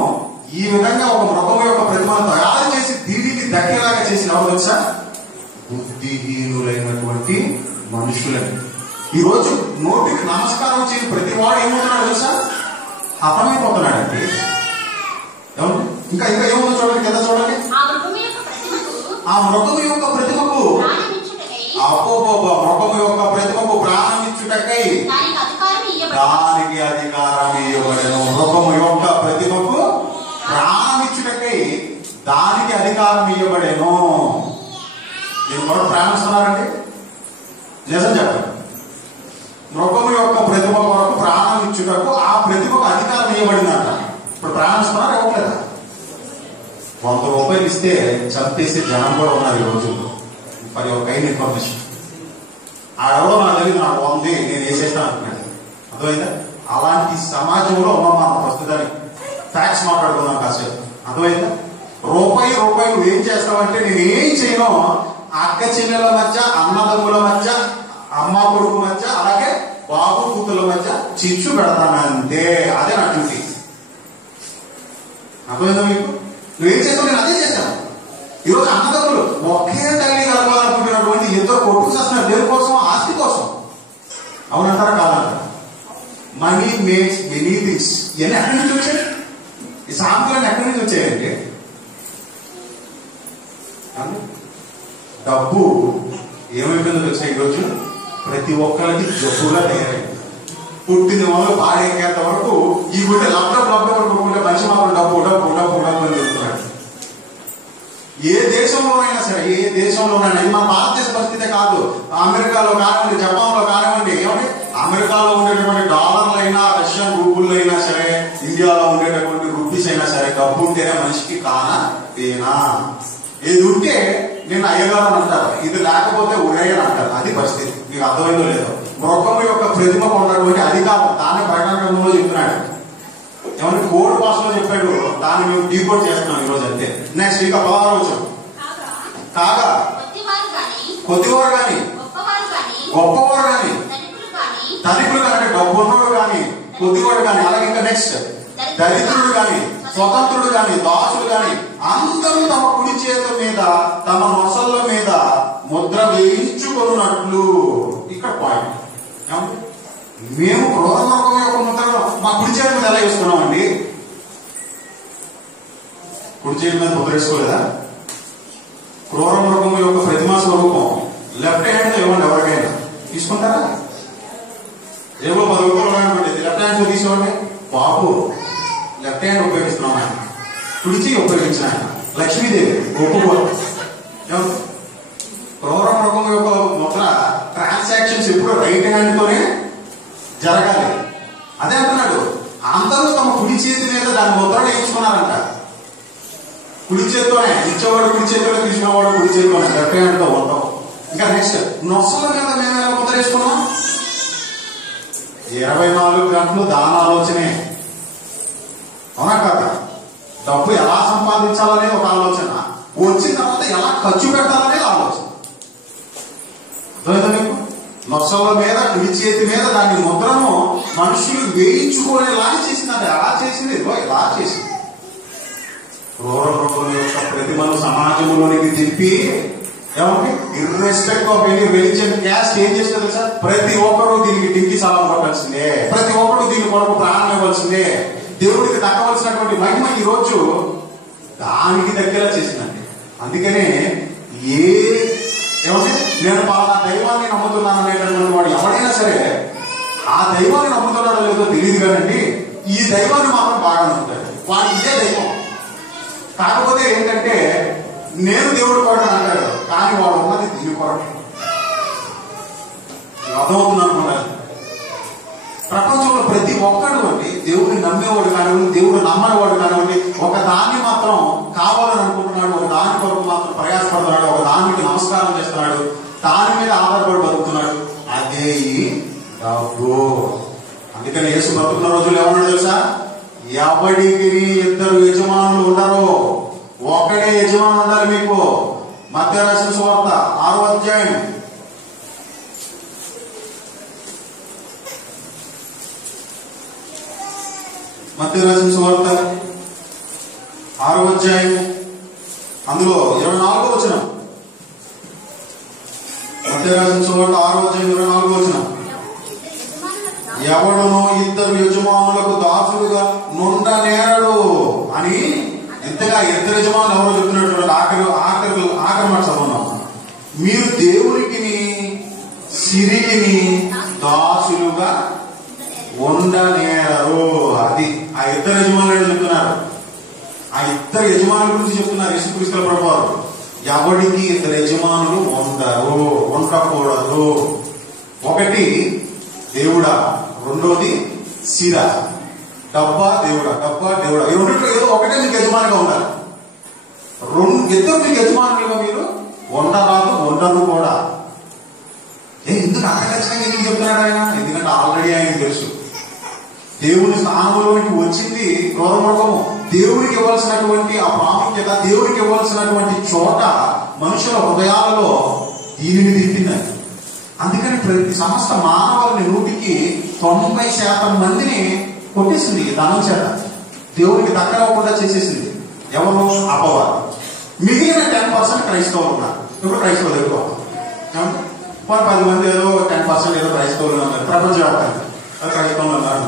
ఈ విధంగా ఒక మృగం యొక్క ప్రతిమను తయారు చేసి దీనికి దక్కేలాగా చేసిన ఎవరు తెలుసా? బుద్ధిహీనులైనటువంటి మనుషులని. ఈ రోజు నోటికి నమస్కారం చేయని ప్రతి వాడు ఏమవుతున్నాడు తెలుసా? హతమైపోతున్నాడండి. ఇంకా ఏముందో చూడండి, కింద చూడండి. ఆ మృగము యొక్క ప్రతిమకు మృగము యొక్క ప్రతిమకు ప్రాణం ఇచ్చుటకై దానికి అధికారం ఇవ్వబడెను. మృగము యొక్క ప్రతిమకు ప్రాణం ఇచ్చుటకై దానికి అధికారం ఇవ్వబడెను. మీరు కూడా ప్రాణిస్తున్నారండి? నిజం చెప్పండి. మృగము యొక్క ప్రతిమ కొరకు ప్రాణం ఇచ్చుటకు ఆ ప్రతిమకు అధికారం ఇవ్వబడిందంట. ఇప్పుడు ప్రాణిస్తున్నారా? ఇవ్వట్లేదా? 100 రూపాయలు ఇస్తే చంపేసే జనం కూడా ఉన్నారు ఈ రోజుల్లో. మరి ఒక కైండ్ ఇన్ఫర్మేషన్. ఆడెవడో నాకు తెలియదు, నాకు 100 నేను వేసేస్తాను అనుకున్నాను. అర్థమైందా? అలాంటి సమాజంలో ఉన్నాం మనం ప్రస్తుతానికి. ఫ్యాక్ట్స్ మాట్లాడుకున్నాం కాసేపు. అర్థమైందా? రూపాయి నువ్వు ఏం చేస్తావంటే, నేను ఏం చేయను, అక్క చెల్లెల మధ్య, అన్నదమ్ముల మధ్య, అమ్మ కొడుకు మధ్య, అలాగే బాబు కూతుల మధ్య చిచ్చు పెడతానంతే. అదే నా డ్యూటీ. అర్థమైందా మీకు? నువ్వేం చేస్తావు, నేను అదే చేశాను. ఈరోజు అన్నదమ్ములు ఒకే తల్లి కలవాలనుకుంటున్నటువంటి ఇద్దరు కొట్టుకొస్తున్నారు. దేని కోసం? ఆస్తి కోసం. అవునంటారా కాదంటారా? Money makes many things. ఇవన్నీ ఎక్కడి నుంచి వచ్చాయి? ఈ సాంపులన్నీ ఎక్కడి నుంచి వచ్చాయండి? డబ్బు ఏమైపోయిందో తెలుసా? ఈరోజు ప్రతి ఒక్కరికి జబ్బుగా తయారైంది. పుట్టిన వాళ్ళు పాడెక్కేంత వరకు ఈ గుండె లబ్డప్ కొట్టుకుంటే మనిషి మాత్రం డబ్బు అని చెప్తున్నాడు. ఏ దేశంలోనైనా సరే, ఇది మన భారతదేశ పరిస్థితే కాదు. అమెరికాలో కానివ్వండి, జపాన్లో కానివ్వండి, ఏమంటే అమెరికాలో ఉండేటటువంటి డాలర్లు అయినా, రష్యన్ రూపుల్లో అయినా సరే, ఇండియాలో ఉండేటటువంటి రూపీస్ అయినా సరే, డబ్బు ఉంటేనే మనిషికి తేనా. ఇది ఉంటే నేను అయ్యగారు అని అంటారు, ఇది లేకపోతే ఉదయని అంటారు. అది పరిస్థితి. మీకు అర్థమైందో లేదో? మృగము యొక్క ప్రతిమకు ఉన్నటువంటి అధికారం దాన్ని ప్రకటన గ్రంథంలో చెప్తున్నాడు. ఏమంటే కోడ్ భాషలో చెప్పాడు, దాన్ని మేము డీకోడ్ చేస్తున్నాం ఈరోజు అంతే. నెక్స్ట్ ఇంకా 16వ వచనం. కాగా కొద్దివారు గాని, గొప్పవారు గాని, ధనికులు కానీ, డబ్బు ఉన్నవాడు కానీ, కొద్దివాడు కానీ, అలాగే ఇంకా నెక్స్ట్ దరిద్రుడు గాని, స్వతంత్రుడు గాని, దాసుడు గాని, అందరూ తమ కుడి చేతుల మీద, తమ నొసళ్ళ మీద ముద్ర వేయించుకున్నట్లు. ఇక్కడ పాయింట్. మేము క్రూర మృగం యొక్క ముద్రను మా కుడి చేతి మీద ఎలా వేసుకున్నామండి? కుడి చేతి మీద ముద్ర వేసుకోలేదా? క్రూర మృగం యొక్క ప్రతిమా స్వరూపం లెఫ్ట్ హ్యాండ్ ఇవ్వండి, ఎవరికైనా తీసుకుంటారా? ఏవో 10 రూపాయలు ఉన్నాయనుకోండి, లెఫ్ట్ హ్యాండ్ తో తీసుకోండి. బాబు లెఫ్ట్ హ్యాండ్ ఉపయోగిస్తున్నాం ఆయన, కుడిచి ఉపయోగించిన ఆయన లక్ష్మీదేవి ఒప్పుకోరు. క్రూర మృగం యొక్క ముద్ర ట్రాన్సాక్షన్స్ ఎప్పుడు రైట్ హ్యాండ్ తోనే జరగాలి. అదే అంటున్నాడు, అందరూ తమ కుడి చేతి మీద దాని ముద్ర వేయించుకున్నారంట. కుడి చేతితోనే ఇచ్చేవాడు కుడి చేతిలో, తీసుకునేవాడు కుడి చేతితోనే, లెఫ్ట్ హ్యాండ్ తో ఉంటాం. ఇంకా నెక్స్ట్ నొసల మీద మేము ఎలా ముద్ర వేసుకున్నాం? 24 గంటలు దాన ఆలోచనే, అవునా కాదా? డబ్బు ఎలా సంపాదించాలనేది ఒక ఆలోచన, వచ్చిన తర్వాత ఎలా ఖర్చు పెట్టాలనేది ఆలోచన. అర్థమైందా మీకు? నొసల మీద కుడి చేతి మీద దాని ముద్రను మనుషులు వేయించుకునేలాగా చేసిందంటే ఎలా చేసింది? ఇలా చేసింది. క్రూర మృగం యొక్క ప్రతిమను సమాజంలోనికి తిప్పి ఏమంటే ఇర్రెస్పెక్ట్ ఆఫ్ ఎనీ రిలీజియన్, క్యాస్ట్ ఏం చేస్తుంది తెలుసా? ప్రతి ఒక్కరు దీనికి టింకి సలాం కొట్టాల్సిందే, ప్రతి ఒక్కరు దీని కొరకు ప్రాణం ఇవ్వాల్సిందే. దేవుడికి దక్కవలసినటువంటి మహిమ ఈ రోజు దానికి దగ్గర చేసిందండి. అందుకనే ఏమంటే నేను పలానా దైవాన్ని నమ్ముతున్నాను అనేటటువంటి వాడు ఎవడైనా సరే ఆ దైవాన్ని నమ్ముతున్నాడో లేదో తెలియదు కానండి, ఈ దైవాన్ని మాత్రం బాగా నమ్ముతాడు. వాడు ఇదే దైవం. కాకపోతే ఏంటంటే నేను దేవుడు కొరకు అంటాడు, కానీ వాడు ఉన్నది దీని కొరకు. అర్థమవుతుంది అనుకున్నాను. ప్రపంచంలో ప్రతి ఒక్కడు అండి దేవుడిని నమ్మేవాడు కానివ్వండి, దేవుడు నమ్మనివాడు కానివ్వండి, ఒక దాన్ని మాత్రం కావాలని అనుకుంటున్నాడు, ఒక దాని కొరకు మాత్రం ప్రయాసపడుతున్నాడు, ఒక దానికి నమస్కారం చేస్తున్నాడు, దాని మీద ఆధారపడి బతుకుతున్నాడు. అదే ఈ డబ్బు. అందుకని యేసు బతుకున్న రోజులు ఏమన్నాడు తెలుసా? ఎవడికి 2 యజమానులు ఉండరు, ఒకడే యజమాని ఉండాలి మీకు. మత్తయి రాసిన సువార్త 6వ అధ్యాయం మత్తయి రాసిన సువార్త 6వ అధ్యాయం అందులో 24వ వచనం. మత్తయి రాసిన సువార్త 6వ అధ్యాయం 24వ వచనం. ఎవడునో 2 యజమానులకు దాసుడుగా నుండనేరడు అని ఎంతగా 2 యజమానులు ఎవరో చెప్తున్నట్టు ఆఖరి మాట చదువున్నాం. మీరు దేవునికి సిరికిని దాసులుగా ఉండనేరరు. అది ఆ 2 యజమానులు చెప్తున్నారు. ఆ 2 యజమానుల గురించి చెప్తున్నారు యేసుక్రీస్తు ప్రభువారు. ఎవడికి 2 యజమానులు ఉండకూడదు. ఒకటి దేవుడా, రెండోది సిర. డబ్బా దేవుడా, డబ్బా దేవుడా. ఈ రెండింటిలో ఏదో ఒకటే మీకు యజమానిగా ఉండాలి. 2 మీకు యజమానులుగా మీరు ఉండరాదు, ఉండను కూడా. ఎందుకు అంత ఖచ్చితంగా ఎందుకు చెప్తున్నాడు ఆయన? ఎందుకంటే ఆల్రెడీ ఆయనకు తెలుసు దేవుని స్థానంలోకి వచ్చింది క్రూర మృగము. దేవుడికి ఇవ్వాల్సినటువంటి ఆ ప్రాముఖ్యత, దేవుడికి ఇవ్వాల్సినటువంటి చోట మనుషుల హృదయాలలో దీనిని దింపిందని. అందుకని ప్రతి సమస్త మానవులని 100% మందిని కొట్టేసింది ధనం చేత, దేవుడికి దగ్గర అవ్వకుండా చేసేసింది. ఎవరు? అపవాది. మిగిలిన 10% క్రైస్తవులు ఉన్నారు. ఇప్పుడు క్రైస్తవులు ఎక్కువ, 10 మంది ఏదో 10% ఏదో క్రైస్తవులు ఉన్నారు. ప్రపంచవ్యాప్తంగా క్రైస్తవులు ఉన్నారు.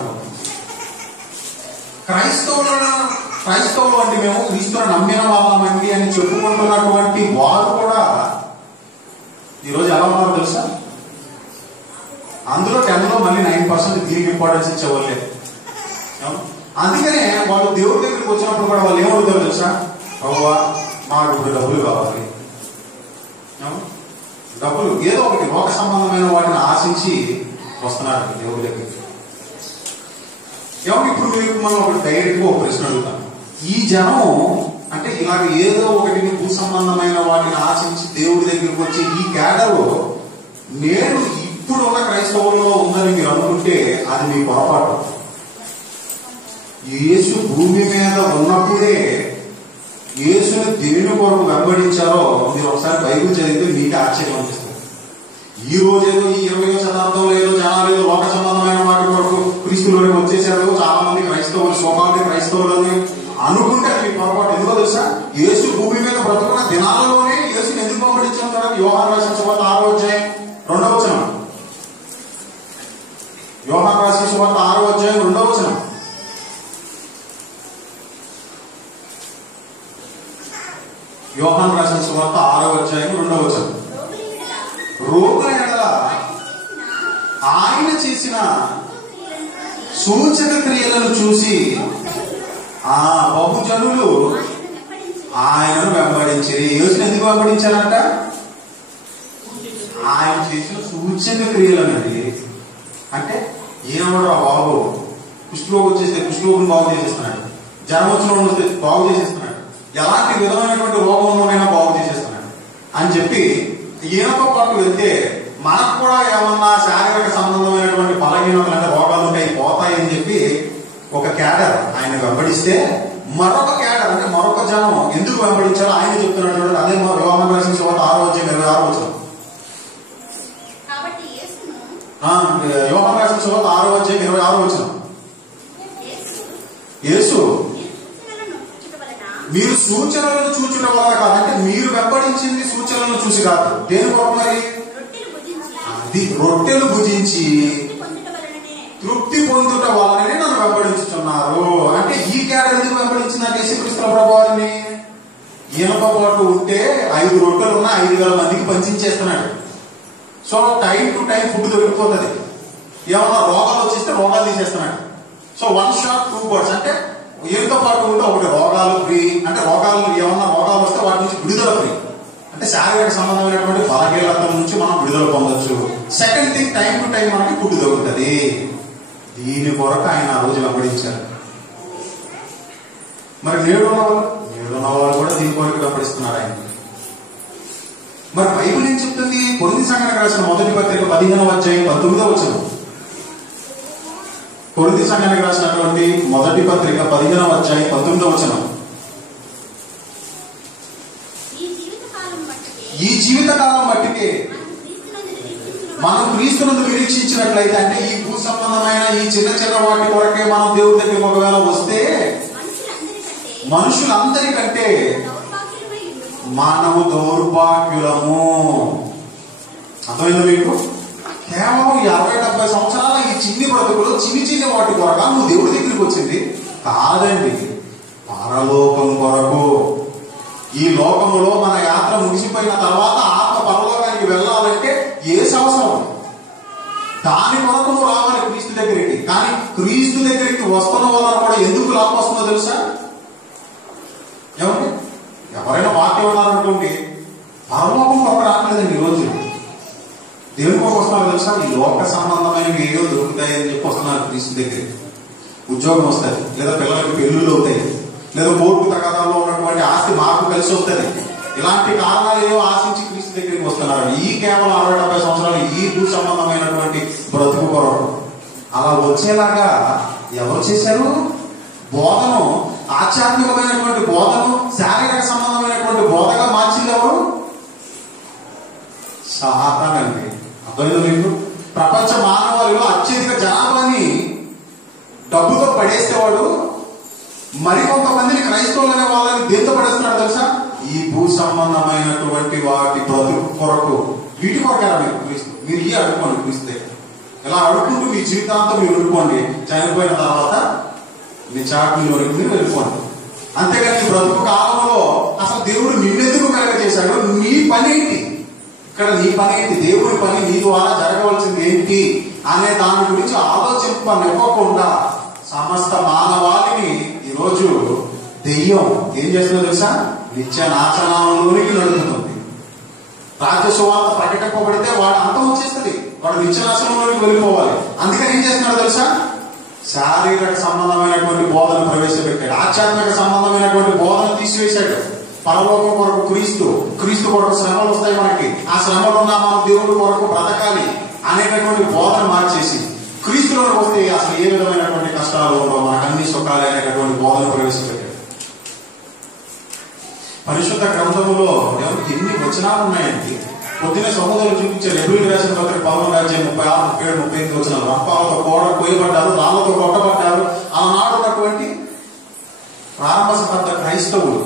క్రైస్తవులు అంటే మేము క్రీస్తుని నమ్మిన వాళ్ళమండి అని చెప్పుకుంటున్నటువంటి వారు కూడా ఈరోజు ఎలా ఉన్నారో తెలుసా? అందులో 10లో మళ్ళీ 9% దీనికి ఇంపార్టెన్స్ ఇచ్చేవాళ్ళే. అందుకనే వాళ్ళు దేవుడి దగ్గరికి వచ్చినప్పుడు కూడా వాళ్ళు ఏమడుగుతారు తెలుసా? ప్రభువా మాకు ఇప్పుడు డబ్బులు కావాలి. డబ్బులు ఏదో ఒకటి లోక సంబంధమైన వాటిని ఆశించి వస్తున్నారు దేవుడి దగ్గరికి. ఇప్పుడు మీరు మనం ఒకటి డైరెక్ట్ గా ఒక ప్రశ్న అడుగుతాను. ఈ జనం అంటే ఇలాగ ఏదో ఒకటి భూ సంబంధమైన వాటిని ఆశించి దేవుడి దగ్గరికి వచ్చి ఈ క్యాడరు నేను ఇప్పుడున్న క్రైస్తవుల్లో ఉందని మీరు అనుకుంటే అది మీ పొరపాటు. యేసు భూమి మీద ఉన్నప్పుడే యేసుని దేని కొరకు వెంబడించారో మీరు ఒకసారి బైబిల్ చదివితే మీకు ఆశ్చర్యం అనిపిస్తుంది. ఈ రోజేదో ఈ 20వ శతాబ్దంలో ఏదో జనాలు ఏదో లోక సంబంధమైన వాటి కొరకు క్రీస్తులోకి వచ్చేసారు, చాలా మంది క్రైస్తవులు స్వభావం క్రైస్తవులు అని అనుకుంటే అది మీ పొరపాటు. ఎందుకో తెలుసా? యేసు భూమి మీద బ్రతుకున్న దినాలలోనే యేసుని ఎందుకు వెంబడించారు యోహాను రాసిన సువార్త 6వ అధ్యాయం 2వ వచనం. యోహాను రాసిన సువార్త 6వ అధ్యాయం 2వ వచనం. యోహాను రాసిన సువార్త 6వ అధ్యాయం 2వ వచనం. రోగుల ఎడల ఆయన చేసిన సూచక క్రియలను చూసి బహుజనులు ఆయనను వెంబడించారు. యేసుని ఎందుకు వెంబడించారంట? ఆయన చేసిన సూచక క్రియలనండి. అంటే ఈయనవాడు బాబు కుష్ఠరోగం వచ్చేస్తే కుష్ఠరోగం బాగు చేసేస్తున్నాడు, జ్వరం వచ్చిన వస్తే బాగు చేసేస్తున్నాడు, ఎలాంటి విధమైనటువంటి రోగంలోనైనా బాగు చేసేస్తున్నాడు అని చెప్పి ఈయనతో పాటు వెళ్తే మనకు కూడా ఏమన్నా శారీరక సంబంధమైనటువంటి బలహీనతలు అంటే రోగాలు ఉంటాయి, పోతాయి అని చెప్పి ఒక క్యాడర్ ఆయన వెంబడిస్తే మరొక క్యాడర్ అంటే మరొక జనం ఎందుకు వెంబడించారో ఆయన చెప్తున్నటువంటి అదే యోహాను రాసిన సువార్త 6వ అధ్యాయం 26వ వచనం. యోహాను రాసిన సువార్త 6వ అధ్యాయం 26వ వచనం. యేసు మీరు సూచనలను చూచుట వల్ల కాదంటే మీరు వెంబడించింది సూచనలను చూసి కాదు. దేని కొరకు మరి? అది రొట్టెలు భుజించి తృప్తి పొందుట వల్లనే నన్ను వెంబడించుతున్నారు. అంటే ఈ క్యాడర్ ఎందుకు వెంబడించిందంటే యేసుక్రీస్తు ప్రభువారిని ఈయనతో పాటు ఉంటే 5 రొట్టెలు ఉన్న 5,000 మందికి పంచించేస్తున్నాడు. So time to time food దొరికిపోతుంది. ఏమన్నా రోగాలు వచ్చేస్తే రోగాలు తీసేస్తున్నాడు. సో 1 shot 2 birds అంటే ఈయనతో పాటు ఉంటే ఒకటి రోగాలు ఫ్రీ, అంటే రోగాలు ఏమన్నా రోగాలు వస్తే వాటి నుంచి విడుదల ఫ్రీ, అంటే శారీరక సంబంధమైనటువంటి బలహీనత నుంచి మనం విడుదల పొందొచ్చు. Second thing time to time మనకి ఫుడ్ దొరుకుతుంది. దీని కొరకు ఆయన ఆ రోజు వెంబడించారు. మరి నేడున్న వాళ్ళు కూడా దీని కొరకు వెంబడిస్తున్నారు ఆయన. మరి బైబిల్ ఏం చెప్తుంది? కొరింథీ సంఘానికి రాసిన మొదటి పత్రిక 15వ అధ్యాయం 19వ వచనం. కొరింథీ సంఘానికి రాసినటువంటి మొదటి పత్రిక 15వ అధ్యాయం 19వ వచనం. ఈ జీవితకాలం మట్టికే మనం క్రీస్తునందు నిరీక్షించినట్లయితే, అంటే ఈ భూ సంబంధమైన ఈ చిన్న చిన్న వాటి కొరకే మనం దేవుడి దగ్గరికి ఒకవేళ వస్తే మనుషులందరికంటే మానవు దౌర్భాగ్యులము. అర్థమైందా మీకు? కేవలం 60-70 సంవత్సరాల ఈ చిన్ని బ్రతుకులు చిన్ని వాటి కొరక నువ్వు దేవుడి దగ్గరికి వచ్చింది కాదండి, పరలోకం కొరకు. ఈ లోకములో మన యాత్ర ముగిసిపోయిన తర్వాత ఆత్మ పరలోకానికి వెళ్ళాలంటే ఏ అవసరం? దాని కొరకు నువ్వు రావాలి క్రీస్తు దగ్గరికి. కానీ క్రీస్తు దగ్గరికి వస్తున్న వల్ల కూడా ఎందుకు లాభం వస్తుందో తెలుసా? ఎవరైనా వాక్యం ఉన్నారనుకోండి, పరలోకం కొరకు రావట్లేదండి. ఈ రోజు దేవుని కొరకు వస్తున్నారు తెలుసా? ఈ లోక సంబంధమైనవి ఏదో దొరుకుతాయని చెప్పి వస్తున్నారు క్రీస్తు దగ్గరికి. ఉద్యోగం వస్తుంది, లేదా పిల్లలకి పెళ్లిళ్ళు అవుతాయి, లేదా కోర్టు తగాదాల్లో ఉన్నటువంటి ఆస్తి మాకు కలిసి వస్తుంది. ఇలాంటి కారణాలు ఏవో ఆశించి క్రీస్తు దగ్గరికి వస్తున్నారు. ఈ కేవలం 60-70 సంవత్సరాలు ఈ భూ సంబంధమైనటువంటి బ్రతుకు కొరకు. అలా వచ్చేలాగా ఎవరు చేశారు? బోధను, ఆధ్యాత్మికమైనటువంటి బోధను శారీరక సంబంధమైనటువంటి బోధగా మార్చింది ఎవరు? సాతానండి. అర్థమైందా మీకు? ప్రపంచ మానవాళిలో అత్యధిక జనాభాని డబ్బుతో పడేసేవాడు మరికొంతమందిని క్రైస్తవులు అనే వాళ్ళని దేంతో పడేస్తున్నాడు తెలుసా? ఈ భూ సంబంధమైనటువంటి వాటి బ్రతుకు కొరకు. వీటి కొరకేరా మీరు క్రీస్తు? మీరు ఈ అడుక్కోండి క్రీస్తే. ఇలా అడుక్కుంటూ మీ జీవితాంతం మీరు వెళ్ళిపోండి. చనిపోయిన తర్వాత మీ చాటులోనికి మీరు వెళ్ళిపోండి. అంతేగాని బ్రతుకు కాలంలో అసలు దేవుడు నిన్నెందుకు కలగజేశాడు? నీ పని ఏంటి? ఇక్కడ నీ పని ఏంటి? దేవుడి పని నీ ద్వారా జరగవలసింది ఏంటి అనే దాని గురించి ఆలోచింపనివ్వకుండా సమస్త మానవాళిని ఈరోజు దెయ్యం ఏం చేస్తుందో తెలుసా? నిత్య నాశనంలోనికి నడుపుతుంది. రాజ్య సువార్త ప్రకటింపబడితే వాడు అంతం వచ్చేస్తుంది, వాడు నిత్య నాశనంలోనికి వెళ్ళిపోవాలి. అందుకని ఏం చేస్తున్నాడు తెలుసా? శారీరక సంబంధమైనటువంటి బోధన ప్రవేశపెట్టాడు, ఆధ్యాత్మిక సంబంధమైనటువంటి బోధన తీసివేశాడు. పరలోకం కొరకు క్రీస్తు కొరకు శ్రమలు వస్తాయి మనకి, ఆ శ్రమలు ఉన్నా మనం దేవుడి కొరకు బ్రతకాలి అనేటటువంటి బోధన మార్చేసి క్రీస్తులోకి వస్తే అసలు ఏ విధమైనటువంటి కష్టాలు ఉండవు, మనకు అన్ని సుఖాలు అనేటటువంటి బోధన ప్రవేశపెట్టాడు. పరిశుద్ధ గ్రంథములో ఎన్ని వచనాలు ఉన్నాయండి. పొద్దున సహోదరులు చూపించే రెబిల్ రాసిన పత్రిక 11వ అధ్యాయం 36, 37, 38 వచనాలు. రంపాలతో కోడ కోయబడ్డారు, రాళ్లతో కొట్టబడ్డారు. ఆనాడు ఉన్నటువంటి ప్రారంభ శతాబ్ద క్రైస్తవులు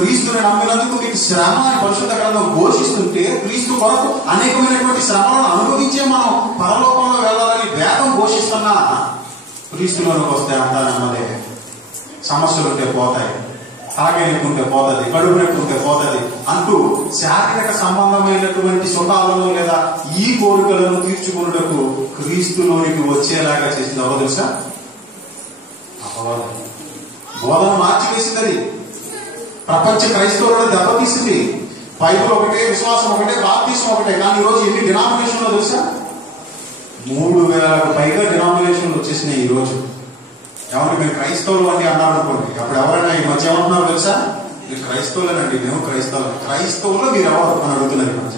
క్రీస్తుని నమ్మినందుకు మీకు శ్రమ అని పరిశుద్ధ గ్రంథం ఘోషిస్తుంటే, క్రీస్తు కొరకు అనేకమైనటువంటి శ్రమలను అనుభవించే మనం పరలోకంలో వెళ్ళాలని వేదం ఘోషిస్తున్నా, క్రీస్తులోనికి వస్తే అంతా నెమ్మదే. సమస్యలుంటే పోతాయి, తలకెళ్ళుకుంటే పోతుంది, కడుపు నెక్కుంటే పోతుంది అంటూ శారీరక సంబంధమైనటువంటి సుఖాలను లేదా ఈ కోరికలను తీర్చుకున్నటకు క్రీస్తులోనికి వచ్చేలాగా చేసింది ఎవరో తెలుసా? అపవాదం. బోధన మార్చివేసింది. అది ప్రపంచ క్రైస్తవులను దెబ్బతీసింది. బైబిల్ ఒకటే, విశ్వాసం ఒకటే, బాప్తిసం ఒకటే. కానీ ఈరోజు ఎన్ని డినామినేషన్లో తెలుసా? 3000కు పైగా డినామినేషన్లు వచ్చేసినాయి ఈ రోజు. ఎవరు మీరు క్రైస్తవులు అని అన్నారు అనుకోండి, అప్పుడు ఎవరైనా ఈ మధ్య ఏమంటున్నారు తెలుసా? మీరు క్రైస్తవులేనండి, మేము క్రైస్తవులు. క్రైస్తవులు మీరు ఎవరు అని అడుగుతున్నారు ఈ మధ్య.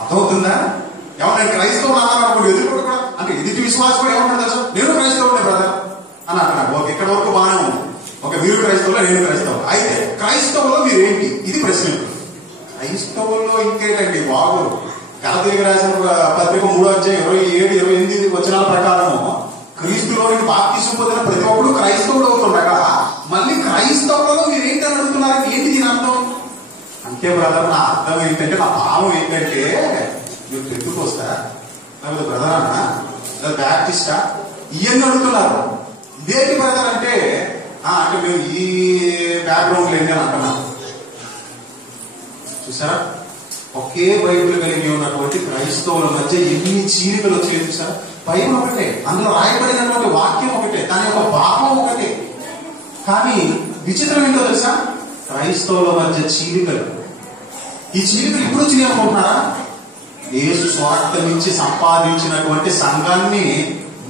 అర్థమవుతుందా? ఎవరైనా క్రైస్తవులు అన్నారు అనుకోండి, ఎదురు కూడా అంటే ఎదుటి విశ్వాసం కూడా ఏమంటారు తెలుసా? నేను క్రైస్తవులే బ్రదర్ అని అంటున్నారు. ఓకే, ఇక్కడ వరకు బాగానే ఉంది. ఓకే, మీరు క్రైస్తవులు, నేను క్రైస్తవులు. అయితే క్రైస్తవులో మీరు ఏంటి? ఇది ప్రశ్న. క్రైస్తవుల్లో ఇంకేంటండి బాబు? గలతీయులకు రాసిన పత్రిక 3వ అధ్యాయం 27, 28 వచనాల ప్రకారము క్రీస్తులోని బాప్తిసం పొందిన ప్రతి ఒక్కరు క్రైస్తవుడు అవుతుండగా మళ్ళీ క్రైస్తవులలో మీరు ఏంటని అడుగుతున్నారు? ఏంటి దీని అర్థం? అంటే బ్రదర్, నా అర్థం ఏంటంటే, నా భావం ఏంటంటే, మీరు పెట్టుకొస్తా లేకపోతే బ్రదర్ అన్నా లేదా బ్యాప్టిస్టా ఇవన్నీ అడుగుతున్నారు. ఇదేంటి బ్రదర్ అంటే, అంటే మేము ఈ బ్యాక్గ్రౌండ్ ఏంటి అని అంటున్నాం. చూసారా? ఒకే బైబిల్ కలిగి ఉన్నటువంటి క్రైస్తవుల మధ్య ఎన్ని చీలికలు వచ్చాయి చూసారా? బైబిల్ ఒకటే, అందులో రాయబడినటువంటి వాక్యం ఒకటే, దాని యొక్క భావం ఒకటే. కానీ విచిత్రం ఏంటో తెలుసా? క్రైస్తవుల మధ్య చీలికలు. ఈ చీలికలు ఇప్పుడు వచ్చినాయి అనుకుంటున్నారా? యేసు స్వార్థం నుంచి సంపాదించినటువంటి సంఘాన్ని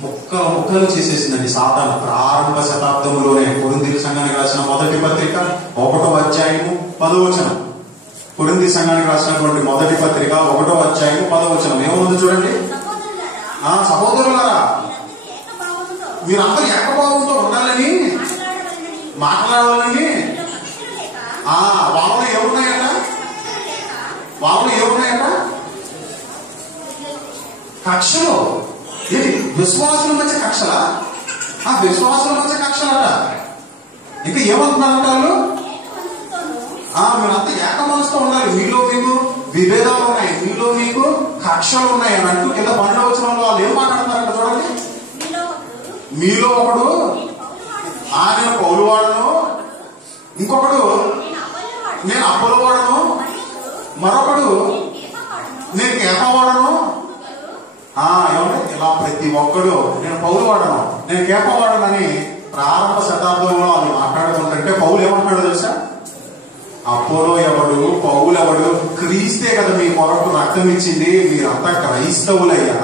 ముక్కలు ముక్కలు చేసేసిందండి సాతాను. ప్రారంభ శతాబ్దంలోనే కొరింథీ సంఘానికి రాసిన మొదటి పత్రిక 1వ అధ్యాయము 10వ వచనం. కొరింథీ సంఘానికి రాసినటువంటి మొదటి పత్రిక 1వ అధ్యాయము 10వ వచనం ఏముంది చూడండి. సహోదరులారా, మీరందరూ ఏకభావంతో ఉండాలని, మాట్లాడాలని. వాళ్ళలో ఏమున్నాయట? కక్షలు. ఏంటి? విశ్వాసుల మధ్య కక్షలా? విశ్వాసుల మధ్య కక్షలట. ఇంకా ఏమంటున్నారంట వాళ్ళు? మీరంతా ఏక మనసుతో ఉండాలి, మీలో మీకు విభేదాలు ఉన్నాయి, మీలో మీకు కక్షలు ఉన్నాయి అని అంటూ కింద 12వ వచనంలో వాళ్ళు ఏం మాట్లాడుతున్నారంట చూడండి. మీలో ఒకడు నేను పౌలు వాడను, ఇంకొకడు నేను అప్పలు వాడను, మరొకడు నేను కేఫా వాడను. ఏమంటే ఇలా ప్రతి ఒక్కడు నేను పౌలు వాడను, నేను కేఫా వాడను అని ప్రారంభ శతాబ్దంలో వాళ్ళు మాట్లాడుకుంటుంటే పౌలు ఏమంటున్నాడు తెలుసా? అపోలో ఎవడు, పౌలు ఎవడు? క్రీస్తే కదా మీ కొరకు రక్తం ఇచ్చింది, మీరంతా క్రైస్తవులయ్యా,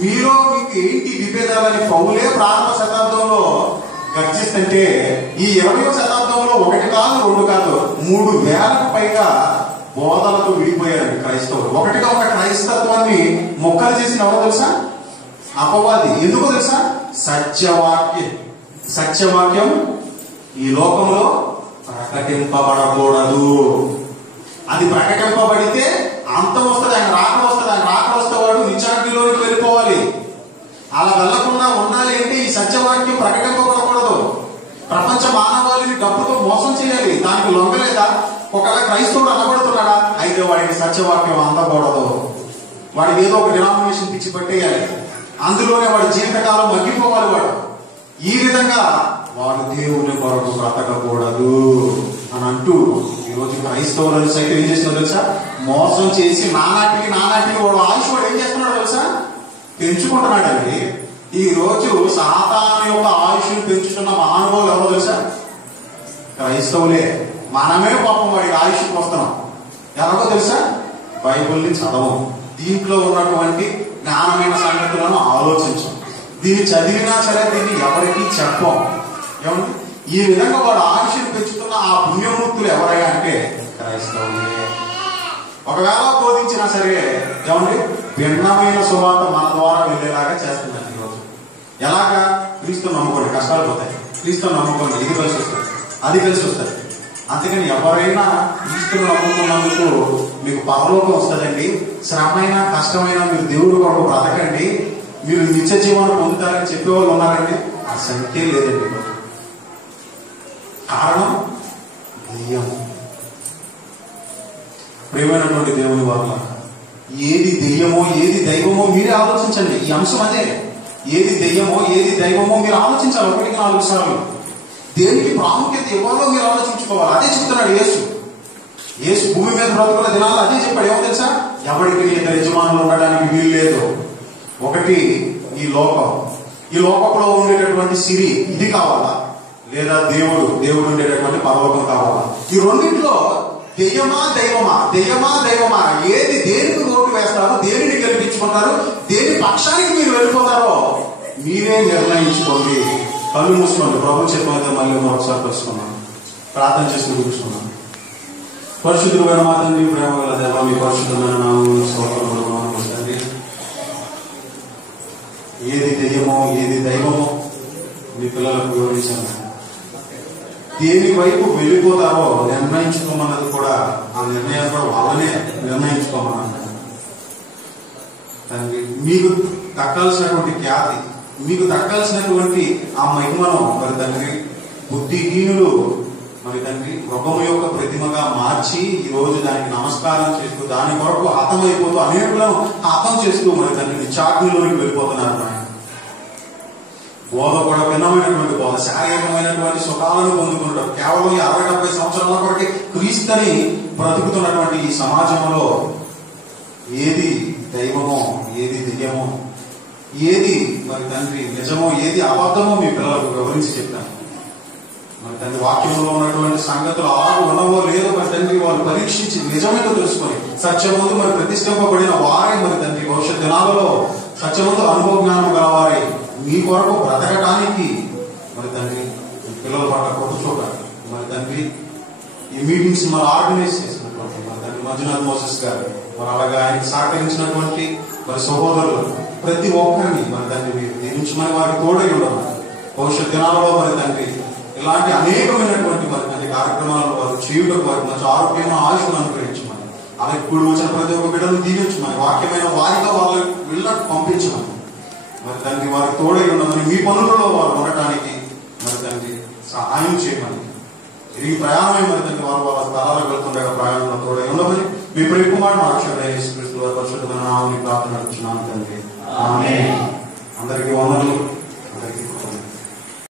మీలో మీకు ఏంటి విభేదాలని పౌలే ప్రారంభ శతాబ్దంలో గర్జిస్తుంటే, ఈ 20వ శతాబ్దంలో 1 కాదు 2 కాదు 3000కు పైగా బోధనతో విడిపోయారండి క్రైస్తవులు. ఒకటిగా ఒక క్రైస్తత్వాన్ని మొక్కలు చేసిన ఎవరో తెలుసా? అపవాది. ఎందుకో తెలుసా? సత్యవాక్యం ఈ లోకంలో ప్రకటింపబడకూడదు. అది ప్రకటింపబడితే అంతం వస్తుంది, ఆయన రాక వస్తుంది. ఆయన రాక వస్తేవాడు నిత్యాగ్నిలోకి వెళ్ళిపోవాలి. అలా వెళ్లకుండా ఉండాలి అంటే ఈ సత్యవాక్యం ప్రకటింపబడకూడదు. ప్రపంచ మానవాళిని డబ్బుతో మోసం చేయాలి, దానికి లొంగలేదా? ఒకవేళ క్రైస్తవుడు అనబడుతున్నాడా? అయితే వాడికి సత్యవాక్యం అందకూడదు. వాడికి ఏదో ఒక డినామినేషన్ పిచ్చి పెట్టేయాలి, అందులోనే వాడి జీవితకాలం మగ్గిపోవాలి వాడు. ఈ విధంగా వాడు దేవుని కొరకు బ్రతకకూడదు అని అంటూ ఈరోజు క్రైస్తవులను సైతం ఏం చేస్తున్నాడు తెలుసా? మోసం చేసి నానాటికి వాడు ఆయుష్ వాడు ఏం చేస్తున్నాడు తెలుసా? పెంచుకుంటున్నాడండి. ఈ రోజు సాతాను యొక్క ఆయుష్ను పెంచుతున్న మహానుభావులు ఎవరో తెలుసా? క్రైస్తవులే. మనమే పాపం వాడి ఆయుష్కి వస్తున్నాం. ఎలాగో తెలుసా? బైబిల్ని చదవం, దీంట్లో ఉన్నటువంటి జ్ఞానమైన సంగతులను ఆలోచించం, దీన్ని చదివినా సరే దీన్ని ఎవరికి చెప్పం. ఏమండి? ఈ విధంగా వాడు ఆయుష్ను పెంచుతున్న ఆ పుణ్యమూర్తులు ఎవరయ్యా అంటే క్రైస్తవులే. ఒకవేళ బోధించినా సరే ఏమండి భిన్నమైన సువార్త మన ద్వారా వెళ్ళేలాగా చేస్తుందండి ఈరోజు. ఎలాగా? క్రీస్తు నమ్ముకోండి, కష్టాలు పోతాయి. క్రీస్తు నమ్ముకోండి, ఇది కలిసి వస్తుంది, అది కలిసి వస్తుంది. అందుకని ఎవరైనా క్రీస్తును నమ్ముకున్నందుకు మీకు పరలోకం వస్తుందండి, శ్రమైనా కష్టమైనా మీరు దేవుడు కొరకు బ్రతకండి, మీరు నిత్య జీవనం పొందుతారని చెప్పేవాళ్ళు ఉన్నారండి? ఆ సంఖ్య లేదండి. కారణం దెయ్యం. ప్రియమైనటువంటి దేవుని వల్ల ఏది దెయ్యమో ఏది దైవమో మీరే ఆలోచించండి. ఈ అంశం అదే, ఏది దెయ్యమో ఏది దైవమో మీరు ఆలోచించాలి. 1-4 సార్లు దేనికి ప్రాముఖ్యత ఇవ్వాలో మీరు ఆలోచించుకోవాలి. అదే చెప్తున్నాడు యేసు భూమి మీద బ్రతుకున్న దినాల్లో అదే చెప్పాడు. ఏమో తెలుసా? ఎవరికి ఇద్దరు యజమానులు ఉండడానికి వీలు లేదు. ఒకటి ఈ లోకంలో ఉండేటటువంటి సిరి ఇది కావాలా, లేదా దేవుడు ఉండేటటువంటి పరలోకం కావాలా? ఈ రెండింటిలో దెయ్యమా దైవమా ఏది దేనికి ఓటు వేస్తారో, దేనిని గెలిపించుకుంటారో, దేని పక్షానికి మీరు వెళ్ళిపోతారో మీరే నిర్ణయించుకోండి. కళ్ళు మూసుకోండి. ప్రభు చెప్పినైతే మళ్ళీ మరొకసారి కలుసుకున్నాను, ప్రార్థన చేసుకుని కూర్చున్నాను. పరిశుద్ధుడైన మా తండ్రి, ప్రేమ గల దేవా, మీ పరిశుద్ధమైన నామమున స్తోత్రములు తండ్రి. ఏది దెయ్యమో ఏది దైవమో మీ పిల్లలకు వివరించాను. దేని వైపు వెళ్ళిపోతారో నిర్ణయించుకోమన్నది కూడా, ఆ నిర్ణయాలు కూడా వాళ్ళనే నిర్ణయించుకోమన్నారు తండ్రి. మీకు దక్కాల్సినటువంటి ఖ్యాతి, మీకు దక్కాల్సినటువంటి ఆ మహిమను మరి తండ్రి బుద్ధిహీనులు మరి తండ్రి మృగము యొక్క ప్రతిమగా మార్చి ఈ రోజు దానికి నమస్కారం చేస్తూ దాని కొరకు హతమైపోతూ అనేకులను హతం చేస్తూ మరి తండ్రి నిత్యాగ్నిలోనికి వెళ్ళిపోతున్నారు. ఆయన బోధ కూడా భిన్నమైనటువంటి బోధ, శారీరకమైనటువంటి సుఖాలను పొందుకుంటారు. కేవలం 60-70 సంవత్సరాల కొరకే క్రీస్తుని బ్రతుకుతున్నటువంటి ఈ సమాజంలో ఏది దైవమో ఏది దెయ్యమో, ఏది మరి తండ్రి నిజమో ఏది అబద్ధమో మీ పిల్లలకు వివరించి చెప్పాను. మరి తండ్రి వాక్యంలో ఉన్నటువంటి సంగతులు అలాగే ఉన్నవో లేదో మరి తండ్రి వాళ్ళు పరీక్షించి నిజమేదో తెలుసుకొని సత్యమందు మరి ప్రతిష్ఠింపబడిన వారే మరి తండ్రి భవిష్యత్ దినాలలో సత్యమందు అనుభవ జ్ఞానం గలవారై మీ కొరకు బ్రతకటానికి మరి తండ్రి పిల్లల పట్ల కొట్టు చూడాలి. మరి తండ్రి ఈ మీటింగ్స్ మరి ఆర్గనైజ్ చేసినటువంటి మరి తండ్రి మంజునాథ్ మోసెస్ గారు, మరి అలాగే ఆయనకి సహకరించినటువంటి మరి సహోదరులు ప్రతి ఒక్కరిని మరి తండ్రి మీరు దీవించమని వారికి తోడై ఉండమని, భవిష్యత్ దినాలలో మరి తండ్రి ఇలాంటి అనేకమైనటువంటి మరి తండ్రి కార్యక్రమాలను వారు చేయుటకు వారికి మంచి ఆరోగ్యమైన ఆయుష్ను అనుగ్రహించమని, అలాగే కూడి వచ్చిన ప్రతి ఒక్క బిడ్డను దీవించమని, వాక్యమైన వారిగా వాళ్ళ వీళ్ళకు పంపించమని మరి తండ్రి వారికి తోడై ఉండమని, మీ పనులలో వారు ఉండటానికి మరి తండ్రి సహాయం చేయమని, ఈ ప్రయాణమే మరి తండ్రి వారు వాళ్ళ స్థలాలకు వెళ్తుండగా ప్రయాణంలో తోడై ఉండమని మీ ప్రియ కుమారుడు అక్షరుడైన యేసుక్రీస్తు వారి పరిశుద్ధమైన నామమున ప్రార్థన చేస్తున్నాను తండ్రి. ఆమేన్. అందరికీ వందనాలు.